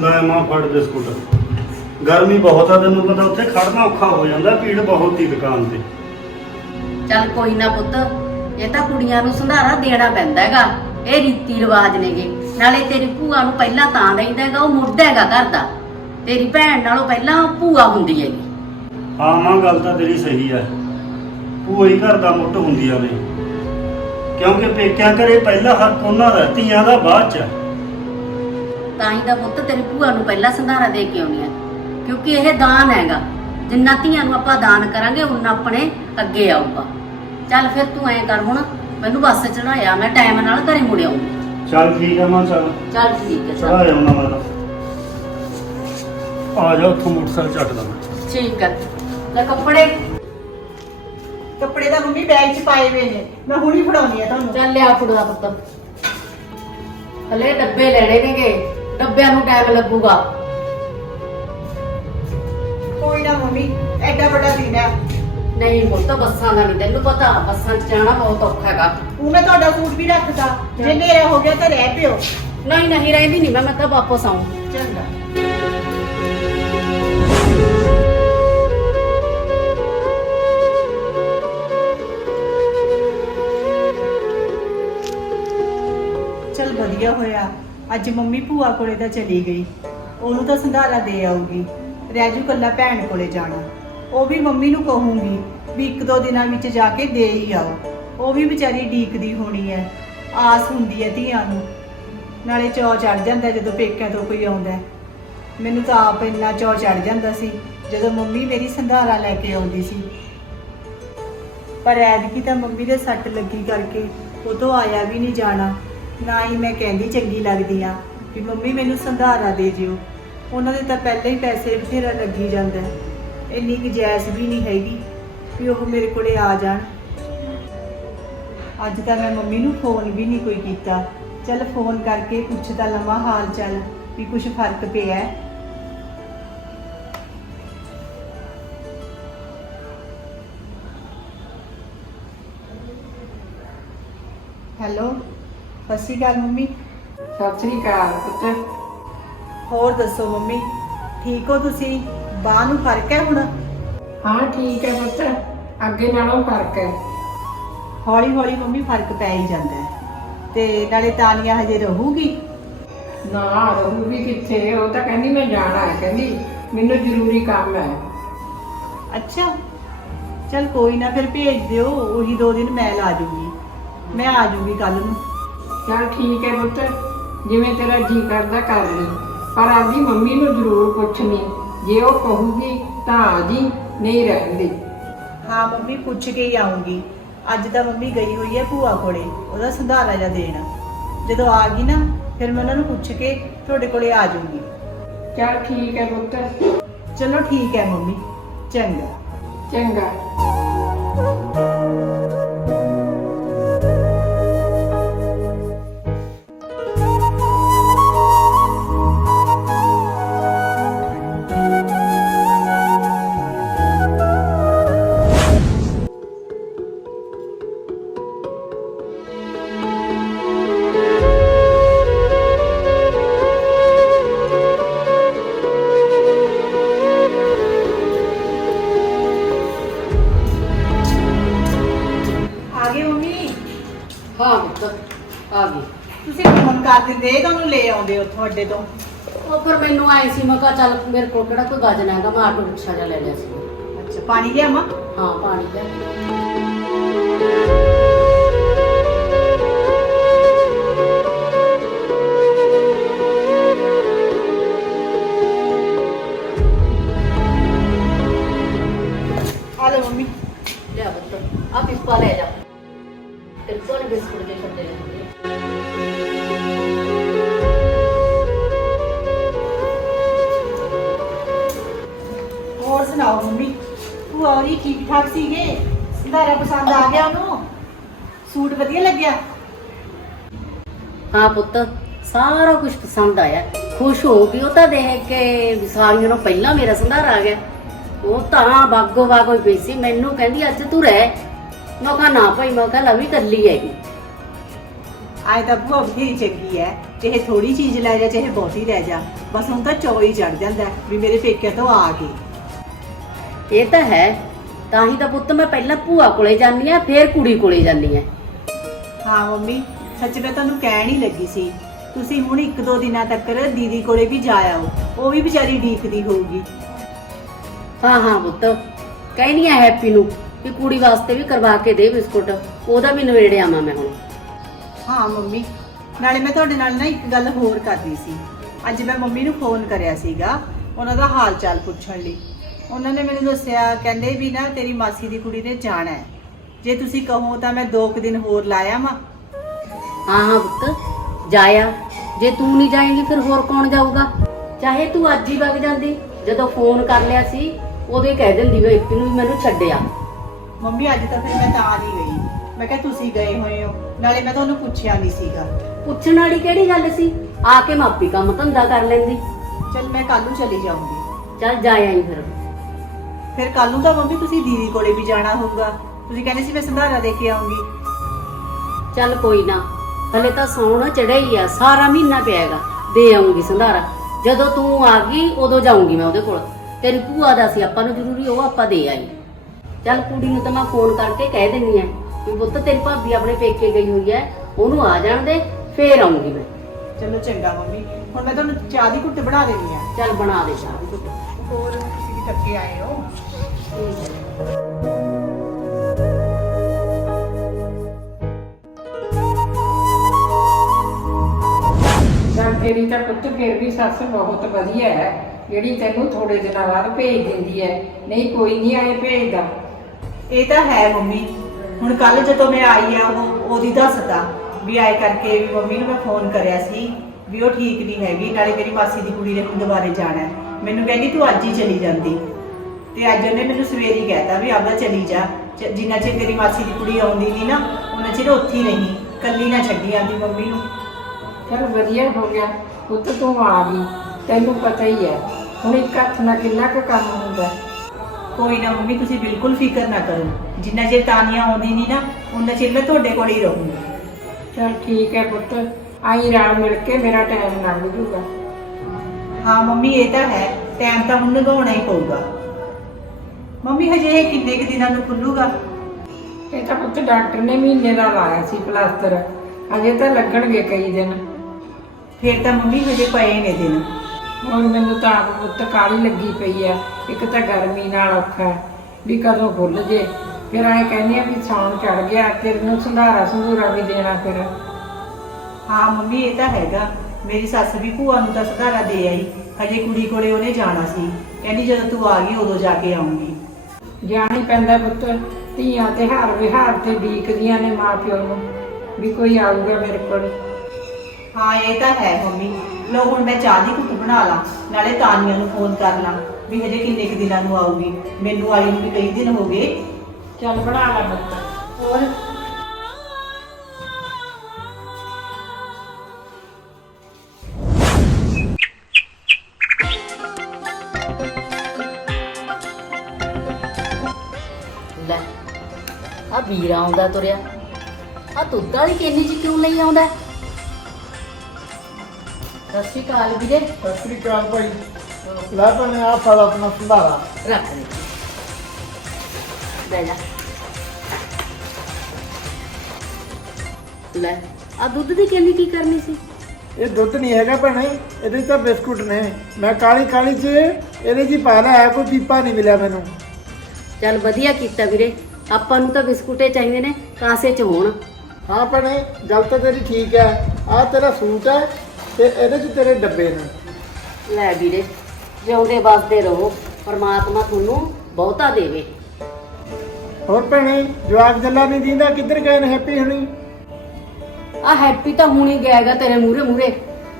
ਲੈ ਮਾਂ ਫੜ ਬਿਸਕੁਟ। ਗਰਮੀ ਬਹੁਤ ਆ, ਤੈਨੂੰ ਪਤਾ ਉੱਥੇ ਖੜਨਾ ਔਖਾ ਹੋ ਜਾਂਦਾ, ਭੀੜ ਬਹੁਤ ਹੀ ਦੁਕਾਨ ਤੇ। ਚੱਲ ਕੋਈ ਨਾ ਪੁੱਤ, ਇਹ ਤਾਂ ਕੁੜੀਆਂ ਨੂੰ ਸੰਧਾਰਾ ਦੇਣਾ ਪੈਂਦਾ ਹੈਗਾ, ਇਹ ਰੀਤੀ ਰਿਵਾਜ ਨੇਗੇ। ਨਾਲੇ ਤੇਰੀ ਭੂਆ ਨੂੰ ਪਹਿਲਾਂ ਤਾਂ ਦਈਦਾ ਹੈਗਾ, ਉਹ ਮੁੱਢ ਹੈਗਾ ਘਰ ਦਾ। ਤੇਰੀ ਭੈਣ ਨਾਲੋਂ ਪਹਿਲਾਂ ਭੂਆ ਹੁੰਦੀ ਹੈਗੀ। ਹਾਂ ਮਾਂ, ਗੱਲ ਤਾਂ ਤੇਰੀ ਸਹੀ ਹੈ, ਭੂਆ ਹੀ ਘਰ ਦਾ ਮੁੱਢ ਹੁੰਦੀਆਂ ਨੇ, ਕਿਉਂਕਿ ਪੇਕਿਆਂ ਘਰੇ ਪਹਿਲਾ ਹੱਕ ਉਹਨਾਂ ਦਾ, ਧੀਆਂ ਦਾ ਬਾਅਦ ਚ। ਤਾਂ ਹੀ ਤਾਂ ਪੁੱਤ ਤੇਰੀ ਭੂਆ ਨੂੰ ਪਹਿਲਾਂ ਸੰਧਾਰਾ ਦੇ ਕੇ ਆਉਣੀ ਆ, ਕਿਉਂਕਿ ਇਹ ਦਾਨ ਹੈਗਾ। ਜਿੰਨਾ ਧੀਆਂ ਨੂੰ ਆਪਾਂ ਦਾਨ ਕਰਾਂਗੇ ਉਨਾ ਆਪਣੇ ਅੱਗੇ ਆਊਗਾ। ਚੱਲ ਫਿਰ ਤੂੰ ਐਂ ਕਰ, ਹੁਣ ਮੈਨੂੰ ਬੱਸ ਚੜਾਇਆ, ਮੈਂ ਟਾਈਮ ਨਾਲ ਘਰੇ ਮੁੜ ਆਉਂਗੀ। ਚੱਲ ਠੀਕ ਹੈ ਮਾਂ, ਚੱਲ ਚੱਲ ਠੀਕ ਹੈ। ਚੜਾ ਆਉਣਾ ਮੈਂ ਤਾਂ। ਆ ਜਾ ਉੱਥੋਂ ਮੋਟਰਸਾਈਕਲ ਚੱਕਦਾ ਮੈਂ। ਠੀਕ ਹੈ। ਲੈ ਕੱਪੜੇ ਕੱਪੜੇ ਤਾਂ ਮੰਮੀ ਬੈਗ 'ਚ ਪਾਏ ਹੋਏ ਨੇ, ਮੈਂ ਹੁਣੀ ਫੜਾਉਣੀ ਆ ਤੁਹਾਨੂੰ। ਚੱਲ ਲਿਆ ਫੜਵਾ ਪੁੱਤ, ਹਲੇ ਡੱਬੇ ਲੈਣੇ ਨੇਗੇ, ਡੱਬਿਆਂ ਨੂੰ ਟਾਈਮ ਲੱਗੂਗਾ। ਕੋਈ ਨਾ ਮੰਮੀ, ਐਡਾ ਵੱਡਾ ਦਿਨ ਹੈ। ਨਹੀਂ ਪੁੱਤ, ਬੱਸਾਂ ਦਾ ਨਹੀਂ ਤੈਨੂੰ ਪਤਾ, ਬੱਸਾਂ 'ਚ ਜਾਣਾ ਬਹੁਤ ਔਖਾ ਹੈਗਾ। ਉਹ ਮੈਂ ਤੁਹਾਡਾ ਸੂਟ ਵੀ ਰੱਖਦਾ, ਜੇ ਹਨੇਰਾ ਹੋ ਗਿਆ ਤਾਂ ਰਹਿ ਪਿਓ। ਨਹੀਂ ਨਹੀਂ ਰਹਿੰਦੀ ਨਹੀਂ ਮੈਂ ਤਾਂ ਵਾਪਸ ਆਉਂ। ਚੰਗਾ। ਚਲ ਵਧੀਆ ਹੋਇਆ, ਅੱਜ ਮੰਮੀ ਭੂਆ ਕੋਲੇ ਤਾਂ ਚਲੀ ਗਈ, ਉਹਨੂੰ ਤਾਂ ਸੰਧਾਰਾ ਦੇ ਆਊਗੀ। ਰੈਜੂ ਕੱਲਾ ਭੈਣ ਕੋਲੇ ਜਾਣਾ, ਉਹ ਵੀ ਮੰਮੀ ਨੂੰ ਕਹੂੰਗੀ ਵੀ ਇੱਕ ਦੋ ਦਿਨਾਂ ਵਿੱਚ ਜਾ ਕੇ ਦੇ ਹੀ ਆਓ। ਉਹ ਵੀ ਵਿਚਾਰੀ ਢੀਕਦੀ ਹੋਣੀ ਹੈ, ਆਸ ਹੁੰਦੀ ਹੈ ਧੀਆਂ ਨੂੰ। ਨਾਲੇ ਚੌ ਚੜ ਜਾਂਦਾ ਜਦੋਂ ਪੇਕਿਆਂ ਤੋਂ ਕੋਈ ਆਉਂਦਾ ਹੈ। ਮੈਨੂੰ ਤਾਂ ਆਪ ਇੰਨਾ ਚੌ ਚੜ ਜਾਂਦਾ ਸੀ ਜਦੋਂ ਮੰਮੀ ਮੇਰੀ ਸੰਧਾਰਾ ਲੈ ਕੇ ਆਉਂਦੀ ਸੀ, ਪਰ ਐਤਕੀ ਤਾਂ ਮੰਮੀ ਦੇ ਸੱਟ ਲੱਗੀ ਕਰਕੇ ਉਹ ਤੋਂ ਆਇਆ ਵੀ ਨਹੀਂ ਜਾਣਾ। ਨਾ ਹੀ ਮੈਂ ਕਹਿੰਦੀ ਚੰਗੀ ਲੱਗਦੀ ਆ ਵੀ ਮੰਮੀ ਮੈਨੂੰ ਸੰਧਾਰਾ ਦੇ ਜਿਓ, ਉਹਨਾਂ ਦੇ ਤਾਂ ਪਹਿਲਾਂ ਹੀ ਪੈਸੇ ਬਥੇਰਾ ਲੱਗੀ ਜਾਂਦਾ, ਇੰਨੀ ਗੁੰਜਾਇਸ਼ ਵੀ ਨਹੀਂ ਹੈਗੀ ਵੀ ਉਹ ਮੇਰੇ ਕੋਲੇ ਆ ਜਾਣ। ਅੱਜ ਤਾਂ ਮੈਂ ਮੰਮੀ ਨੂੰ ਫੋਨ ਵੀ ਨਹੀਂ ਕੋਈ ਕੀਤਾ, ਚੱਲ ਫੋਨ ਕਰਕੇ ਪੁੱਛ ਤਾਂ ਲਵਾਂ ਹਾਲ ਚਾਲ ਵੀ ਕੁਝ ਫਰਕ ਪਿਆ ਹੈ। ਹੈਲੋ, ਸਤਿ ਸ਼੍ਰੀ ਅਕਾਲ ਮੰਮੀ। ਸਤਿ ਸ੍ਰੀ ਅਕਾਲ ਪੁੱਤ। ਹੋਰ ਦੱਸੋ ਮੰਮੀ, ਠੀਕ ਹੋ ਤੁਸੀਂ? ਬਾਂਹ ਨੂੰ ਫਰਕ ਹੈ ਹੁਣ? ਹਾਂ ਠੀਕ ਹੈ ਪੁੱਤ, ਅੱਗੇ ਨਾਲੋਂ ਫਰਕ ਹੈ। ਹੌਲੀ ਹੌਲੀ ਮੰਮੀ ਫਰਕ ਪੈ ਹੀ ਜਾਂਦਾ ਹੈ। ਤੇ ਨਾਲੇ ਤਾਨੀਆ ਹਜੇ ਰਹੂਗੀ। ਨਾ ਰਹੂਗੀ ਕਿੱਥੇ, ਉਹ ਤਾਂ ਕਹਿੰਦੀ ਮੈਂ ਜਾਣਾ ਹੈ, ਕਹਿੰਦੀ ਮੈਨੂੰ ਜ਼ਰੂਰੀ ਕੰਮ ਹੈ। ਅੱਛਾ ਚਲ ਕੋਈ ਨਾ, ਫਿਰ ਭੇਜ ਦਿਓ। ਉਹੀ 2 ਦਿਨ ਮੈਂ ਲਾ ਜੂਗੀ, ਮੈਂ ਆ ਜੂਗੀ ਕੱਲ ਨੂੰ। ਚਲ ਠੀਕ ਹੈ ਪੁੱਤ, ਜਿਵੇਂ ਤੇਰਾ ਜੀ ਕਰਦਾ ਕਰ ਲਈ, ਪਰ ਆਪਦੀ ਮੰਮੀ ਨੂੰ ਜ਼ਰੂਰ ਪੁੱਛਣੀ, ਜੇ ਉਹ ਕਹੂਗੀ ਤਾਂ ਆ ਜੀ, ਨਹੀਂ ਰਹਿਣ ਦੇ। ਹਾਂ ਮੰਮੀ ਪੁੱਛ ਕੇ ਹੀ ਆਉਂਗੀ। ਅੱਜ ਤਾਂ ਮੰਮੀ ਗਈ ਹੋਈ ਹੈ ਭੂਆ ਕੋਲੇ, ਉਹਦਾ ਸੰਧਾਰਾ ਜਿਹਾ ਦੇਣ। ਜਦੋਂ ਆ ਗਈ ਨਾ ਫਿਰ ਮੈਂ ਉਹਨਾਂ ਨੂੰ ਪੁੱਛ ਕੇ ਤੁਹਾਡੇ ਕੋਲੇ ਆ ਜਾਊਂਗੀ। ਚਲ ਠੀਕ ਹੈ ਪੁੱਤ। ਚਲੋ ਠੀਕ ਹੈ ਮੰਮੀ, ਚੰਗਾ। ਚੰਗਾ। ਆ ਗਏ ਮੰਮੀ? ਹਾਂ ਪੁੱਤ ਆ ਗਈ। ਤੁਸੀਂ ਫੋਨ ਕਰ ਦਿੰਦੇ ਤੁਹਾਨੂੰ ਲੈ ਆਉਂਦੇ ਉੱਥੋਂ ਅੱਡੇ ਤੋਂ। ਉਹ ਫਿਰ ਮੈਨੂੰ ਆਏ ਸੀ, ਮੈਂ ਕਿਹਾ ਚੱਲ ਮੇਰੇ ਕੋਲ ਕਿਹੜਾ ਕੋਈ ਗਾਜਨ ਹੈਗਾ, ਮੈਂ ਆਟੋ ਰਿਕਸ਼ਾ ਜਿਹਾ ਲੈ ਲਿਆ ਸੀ। ਅੱਛਾ ਪਾਣੀ ਲਿਆਵਾਂ? ਹਾਂ ਪਾਣੀ ਦਾ। ਆ ਲਓ ਮੰਮੀ। ਲਿਆ ਪੁੱਤ ਆ ਪਿਸਪਾ ਲੈ ਜਾ, ਤੇਰੇ ਕੋਲ ਬਿਸਕੁਟ ਦੇ ਛੱਡੇ ਨੇ। ਹੋਰ ਸੁਣਾਓ ਮੰਮੀ, ਭੂਆ ਹੋਰੀ ਠੀਕ ਠਾਕ ਸੀਗੇ? ਸੰਧਾਰਾ ਪਸੰਦ ਆ ਗਿਆ ਉਹਨੂੰ? ਸੂਟ ਵਧੀਆ ਲੱਗਿਆ? ਹਾਂ ਪੁੱਤ ਸਾਰਾ ਕੁਝ ਪਸੰਦ ਆਇਆ, ਖੁਸ਼ ਹੋ ਗਈ ਉਹ ਤਾਂ ਦੇਖ ਕੇ ਵੀ ਸਾਰੀਆਂ ਨੂੰ ਪਹਿਲਾਂ ਮੇਰਾ ਸੰਧਾਰਾ ਆ ਗਿਆ। ਉਹ ਤਾਂ ਬਾਗੋ ਬਾਗ ਹੋਈ ਪਈ ਸੀ, ਮੈਨੂੰ ਕਹਿੰਦੀ ਅੱਜ ਤੂੰ ਰਹਿ। ਮੈਂ ਕਿਹਾ ਨਾ ਭਾਈ, ਮੈਂ ਕਿਹਾ ਲਵੀ ਕੱਲੀ ਹੈਗੀ। ਆਏ ਤਾਂ ਭੂਆ ਬਥੇਰੀ ਚੰਗੀ ਹੈ, ਚਾਹੇ ਥੋੜੀ ਚੀਜ਼ ਲੈ ਜਾ ਚਾਹੇ ਬਹੁਤੀ ਲੈ ਜਾ, ਬਸ ਹੁਣ ਤਾਂ ਚੌ ਹੀ ਚੜ ਜਾਂਦਾ ਵੀ ਮੇਰੇ ਪੇਕਿਆਂ ਤੋਂ ਆ ਗਏ। ਇਹ ਤਾਂ ਹੈ, ਤਾਂ ਹੀ ਤਾਂ ਪੁੱਤ ਮੈਂ ਪਹਿਲਾਂ ਭੂਆ ਕੋਲੇ ਜਾਂਦੀ ਆ, ਫੇਰ ਕੁੜੀ ਕੋਲੇ ਜਾਂਦੀ ਆ। ਹਾਂ ਮੰਮੀ ਸੱਚ ਮੈਂ ਤੁਹਾਨੂੰ ਕਹਿਣ ਹੀ ਲੱਗੀ ਸੀ, ਤੁਸੀਂ ਹੁਣ 1-2 ਦਿਨਾਂ ਤੱਕ ਦੀਦੀ ਕੋਲੇ ਵੀ ਜਾ ਆਓ, ਉਹ ਵੀ ਵਿਚਾਰੀ ਡੀਕਦੀ ਹੋਊਗੀ। ਹਾਂ ਹਾਂ ਪੁੱਤ ਕਹਿਣੀ ਆ ਹੈਪੀ ਨੂੰ ਕਿ ਕੁੜੀ ਵਾਸਤੇ ਵੀ ਕਰਵਾ ਕੇ ਦੇ ਬਿਸਕੁਟ, ਉਹਦਾ ਵੀ ਨਵੇੜੇ ਆਵਾਂ ਮੈਂ ਹੁਣ। ਹਾਂ ਮੰਮੀ ਨਾਲੇ ਮੈਂ ਤੁਹਾਡੇ ਨਾਲ ਨਾ ਇੱਕ ਗੱਲ ਹੋਰ ਕਰਦੀ ਸੀ। ਅੱਜ ਮੈਂ ਮੰਮੀ ਨੂੰ ਫੋਨ ਕਰਿਆ ਸੀਗਾ ਉਹਨਾਂ ਦਾ ਹਾਲ ਚਾਲ ਪੁੱਛਣ ਲਈ। ਉਹਨਾਂ ਨੇ ਮੈਨੂੰ ਦੱਸਿਆ, ਕਹਿੰਦੇ ਵੀ ਨਾ ਤੇਰੀ ਮਾਸੀ ਦੀ ਕੁੜੀ ਨੇ ਜਾਣਾ ਹੈ, ਜੇ ਤੁਸੀਂ ਕਹੋ ਤਾਂ ਮੈਂ 2 ਦਿਨ ਹੋਰ ਲਾਇਆ ਵਾਂ। ਹਾਂ ਹਾਂ ਪੁੱਤ ਜਾਇਆ, ਜੇ ਤੂੰ ਨਹੀਂ ਜਾਏਂਗੀ ਫਿਰ ਹੋਰ ਕੌਣ ਜਾਊਗਾ? ਚਾਹੇ ਤੂੰ ਅੱਜ ਹੀ ਵਗ ਜਾਂਦੀ, ਜਦੋਂ ਫੋਨ ਕਰ ਲਿਆ ਸੀ ਉਦੋਂ ਹੀ ਕਹਿ ਦਿੰਦੀ ਵੀ ਇੱਕ ਨੂੰ ਮੈਨੂੰ ਛੱਡਿਆ। ਮੰਮੀ ਅੱਜ ਤਾਂ ਫਿਰ ਮੈਂ ਤਾਂ ਨਹੀਂ ਗਈ, ਮੈਂ ਕਿਹਾ ਤੁਸੀਂ ਗਏ ਹੋਏ ਹੋ, ਨਾਲੇ ਮੈਂ ਤੁਹਾਨੂੰ ਪੁੱਛਿਆ ਨਹੀਂ ਸੀਗਾ। ਪੁੱਛਣ ਵਾਲੀ ਕਿਹੜੀ ਗੱਲ ਸੀ, ਆ ਕੇ ਮਾਪੀ ਕੰਮ ਧੰਦਾ ਕਰ ਲੈਂਦੀ। ਚਲ ਮੈਂ ਕੱਲ ਨੂੰ ਚਲੀ ਜਾਊਂਗੀ। ਚੱਲ ਜਾ ਆਈ ਫਿਰ ਕੱਲ ਨੂੰ ਤਾਂ ਮੰਮੀ ਤੁਸੀਂ ਦੀਦੀ ਕੋਲੇ ਵੀ ਜਾਣਾ ਹੋਊਗਾ, ਤੁਸੀਂ ਕਹਿੰਦੇ ਸੀ ਮੈਂ ਸੰਧਾਰਾ ਦੇ ਕੇ ਆਉਂਗੀ। ਚੱਲ ਕੋਈ ਨਾ, ਹਲੇ ਤਾਂ ਸੌਣ ਚੜਿਆ ਹੀ ਆ, ਸਾਰਾ ਮਹੀਨਾ ਪਿਆਗਾ, ਦੇ ਆਉਂਗੀ ਸੰਧਾਰਾ। ਜਦੋਂ ਤੂੰ ਆ ਗਈ ਉਦੋਂ ਜਾਊਂਗੀ ਮੈਂ ਉਹਦੇ ਕੋਲ। ਤੇਰੀ ਭੂਆ ਦਾ ਸੀ ਆਪਾਂ ਨੂੰ ਜ਼ਰੂਰੀ, ਉਹ ਆਪਾਂ ਦੇ ਆਈ। ਚੱਲ ਕੁੜੀ ਨੂੰ ਤਾਂ ਮੈਂ ਫੋਨ ਕਰਕੇ ਕਹਿ ਦਿੰਦੀ ਆ ਵੀ ਪੁੱਤ ਤੇਰੀ ਭਾਬੀ ਆਪਣੇ ਪੇਕੇ ਗਈ ਹੋਈ ਹੈ, ਉਹਨੂੰ ਆ ਜਾਣ ਦੇ, ਫੇਰ ਆਉਂਗੀ ਮੈਂ। ਚਲੋ ਚੰਗਾ ਮੰਮੀ, ਹੁਣ ਮੈਂ ਤੁਹਾਨੂੰ ਚਾਹ ਦੀ ਘੁੱਟ ਬਣਾ ਦੇਣੀ ਆ। ਚੱਲ ਬਣਾ ਦੇ ਚਾਹ ਦੀ ਘੁੱਟ। ਹੋਰ ਤੁਸੀਂ ਵੀ ਥੱਕੇ ਆਏ ਹੋ। ਚੱਲ ਤੇਰੀ ਤਾਂ ਪੁੱਤ ਫਿਰ ਵੀ ਸੱਸ ਬਹੁਤ ਵਧੀਆ ਹੈ, ਜਿਹੜੀ ਤੈਨੂੰ ਥੋੜੇ ਦਿਨਾਂ ਬਾਅਦ ਭੇਜ ਦਿੰਦੀ ਹੈ, ਨਹੀਂ ਕੋਈ ਨਹੀਂ ਆਏ ਭੇਜਦਾ। ਇਹ ਤਾਂ ਹੈ ਮੰਮੀ, ਹੁਣ ਕੱਲ ਜਦੋਂ ਮੈਂ ਆਈ ਆ ਉਹਦੀ ਦੱਸਦਾ ਵੀ ਆਏ ਕਰਕੇ ਵੀ ਮੰਮੀ ਨੂੰ ਮੈਂ ਫੋਨ ਕਰਿਆ ਸੀ ਵੀ ਉਹ ਠੀਕ ਨਹੀਂ ਹੈਗੀ, ਨਾਲੇ ਮੇਰੀ ਮਾਸੀ ਦੀ ਕੁੜੀ ਨੇ ਹੁਣ ਦੁਬਾਰੇ ਜਾਣਾ ਹੈ। ਮੈਨੂੰ ਕਹਿੰਦੀ ਤੂੰ ਅੱਜ ਹੀ ਚਲੀ ਜਾਂਦੀ, ਤੇ ਅੱਜ ਉਹਨੇ ਮੈਨੂੰ ਸਵੇਰੇ ਹੀ ਕਹਿਤਾ ਵੀ ਆਬਾ ਚਲੀ ਜਾ, ਜਿੰਨਾ ਚਿਰ ਤੇਰੀ ਮਾਸੀ ਦੀ ਕੁੜੀ ਆਉਂਦੀ ਨਹੀਂ ਨਾ ਉਹਨਾਂ ਚਿਰ ਉੱਥੇ ਹੀ ਰਹੀ, ਕੱਲੀ ਨਾ ਛੱਡੀ ਆਂਦੀ ਮੰਮੀ ਨੂੰ। ਚਲ ਵਧੀਆ ਹੋ ਗਿਆ ਪੁੱਤ ਤੂੰ ਆ ਗਈ, ਤੈਨੂੰ ਪਤਾ ਹੀ ਹੈ ਹੁਣ ਇੱਕ ਹੱਥ ਨਾਲ ਕਿੰਨਾ ਕੁ ਕੰਮ ਹੁੰਦਾ। ਕੋਈ ਨਾ ਮੰਮੀ ਤੁਸੀਂ ਬਿਲਕੁਲ ਫਿਕਰ ਨਾ ਕਰੋ, ਜਿੰਨਾ ਚਿਰ ਤਾਨੀਆ ਆਉਂਦੀ ਨਹੀਂ ਨਾ ਉਹਨਾਂ ਚਿਰ ਮੈਂ ਤੁਹਾਡੇ ਕੋਲ ਹੀ ਰਹੂੰਗੀ। ਚਲ ਠੀਕ ਹੈ ਪੁੱਤ, ਆਈ ਰਲ ਮਿਲ ਕੇ ਮੇਰਾ ਟਾਈਮ ਲੰਘ ਜੂਗਾ। ਹਾਂ ਮੰਮੀ ਇਹ ਤਾਂ ਹੈ, ਟਾਈਮ ਤਾਂ ਹੁਣ ਲਗਾਉਣਾ ਹੀ ਪਊਗਾ। ਮੰਮੀ ਹਜੇ ਇਹ ਕਿੰਨੇ ਕੁ ਦਿਨਾਂ ਨੂੰ ਖੁੱਲੂਗਾ? ਇਹ ਤਾਂ ਪੁੱਤ ਡਾਕਟਰ ਨੇ ਮਹੀਨੇ ਦਾ ਲਾਇਆ ਸੀ ਪਲਾਸਟਰ, ਅਜੇ ਤਾਂ ਲੱਗਣਗੇ ਕਈ ਦਿਨ। ਫੇਰ ਤਾਂ ਮੰਮੀ ਹਜੇ ਪਏ ਨੇ ਦਿਨ। ਹੁਣ ਮੈਨੂੰ ਤਾਂ ਆਪ ਪੁੱਤ ਕਾਹਲੀ ਲੱਗੀ ਪਈ ਆ। ਇੱਕ ਤਾਂ ਗਰਮੀ ਨਾਲ ਔਖਾ ਹੈ ਵੀ ਕਦੋਂ ਖੁੱਲ ਜੇ, ਫਿਰ ਐਂ ਕਹਿੰਦੀ ਆ ਵੀ ਸਾਉਣ ਚੜ ਗਿਆ, ਤੇਰੇ ਨੂੰ ਸੰਧਾਰਾ ਵੀ ਦੇਣਾ ਫਿਰ। ਹਾਂ ਮੰਮੀ ਇਹ ਤਾਂ ਹੈਗਾ। ਮੇਰੀ ਸੱਸ ਵੀ ਭੂਆ ਨੂੰ ਤਾਂ ਸਧਾਰਾ ਦੇ ਆਈ, ਹਜੇ ਕੁੜੀ ਕੋਲੇ ਉਹਨੇ ਜਾਣਾ ਸੀ, ਕਹਿੰਦੀ ਜਦੋਂ ਤੂੰ ਆ ਗਈ ਉਦੋਂ ਜਾ ਕੇ ਆਉਂਗੀ। ਜਾਣਾ ਹੀ ਪੈਂਦਾ ਪੁੱਤ, ਧੀਆਂ ਤਿਉਹਾਰ ਵਿਹਾਰ ਤੇ ਡੀਕਦੀਆਂ ਨੇ ਮਾਂ ਪਿਓ ਨੂੰ ਵੀ ਕੋਈ ਆਊਗਾ ਮੇਰੇ ਕੋਲ। ਹਾਂ ਇਹ ਤਾਂ ਹੈ ਮੰਮੀ। ਲੋ ਹੁਣ ਮੈਂ ਚਾਹ ਦੀ ਘੁੱਟ ਬਣਾ ਲਾਂ, ਨਾਲੇ ਤਾਨੀਆਂ ਨੂੰ ਫੋਨ ਕਰ ਲਾਂ ਵੀ ਹਜੇ ਕਿੰਨੇ ਕੁ ਦਿਨਾਂ ਨੂੰ ਆਊਗੀ। ਮੈਨੂੰ ਆਈ ਨੂੰ ਵੀ ਕਈ ਦਿਨ ਹੋ ਗਏ। ਚੱਲ ਬਣਾ ਲੈ ਪੁੱਤ। ਹੋਰ ਲੈ ਆ ਵੀਰਾ ਆਉਂਦਾ ਤੁਰਿਆ, ਆ ਦੁੱਧ ਵਾਲੀ ਕੇਨੀ ਚ ਕਿਉਂ ਲਈ ਆਉਂਦਾ? ਸਤਿ ਸ਼੍ਰੀ ਅਕਾਲ ਵੀਰੇ। ਸਤਿ ਸ੍ਰੀ ਅਕਾਲ ਭਾਈ। ਲੈ ਭੈਣੇ ਆ ਫਲ ਆਪਣਾ ਸੰਧਾਰਾ। ਰੱਖ ਦੇ, ਲੈ ਜਾ। ਲੈ ਆ ਦੁੱਧ ਦੀ ਕੇਨੀ ਕੀ ਕਰਨੀ ਸੀ? ਇਹ ਦੁੱਧ ਨਹੀਂ ਹੈਗਾ ਭੈਣੇ, ਇਹਦੇ 'ਚ ਤਾਂ ਬਿਸਕੁਟ ਨੇ। ਮੈਂ ਕਾਲੀ ਕਾਲੀ 'ਚ ਇਹਦੇ 'ਚ ਹੀ ਪਾ ਲਿਆ ਹੈ, ਕੋਈ ਪੀਪਾ ਨਹੀਂ ਮਿਲਿਆ ਮੈਨੂੰ। ਚੱਲ ਵਧੀਆ ਕੀਤਾ ਵੀਰੇ, ਆਪਾਂ ਨੂੰ ਤਾਂ ਬਿਸਕੁਟੇ ਚਾਹੀਦੇ ਨੇ, ਕਾਸੇ ਚ ਹੋਣ। ਹਾਂ ਭੈਣੇ ਗੱਲ ਤਾਂ ਤੇਰੀ ਠੀਕ ਹੈ। ਆਹ ਤੇਰਾ ਸੂਟ ਹੈ ਤੇ ਇਹਦੇ 'ਚ ਤੇਰੇ ਡੱਬੇ ਨੇ। ਲੈ ਵੀਰੇ, ਜਿਉਂਦੇ ਵਸਦੇ ਰਹੋ, ਪਰਮਾਤਮਾ ਤੁਹਾਨੂੰ ਬਹੁਤਾ ਦੇਵੇ। ਹੋਰ ਭੈਣੇ ਜਵਾਕ ਜੱਲਾ ਨਹੀਂ ਦਿੰਦਾ, ਕਿੱਧਰ ਗਏ ਨੇ ਹੈਪੀ ਹੁਣੀ? ਆ ਹੈਪੀ ਤਾਂ ਹੁਣੀ ਗਿਆਗਾ ਤੇਰੇ ਮੂਹਰੇ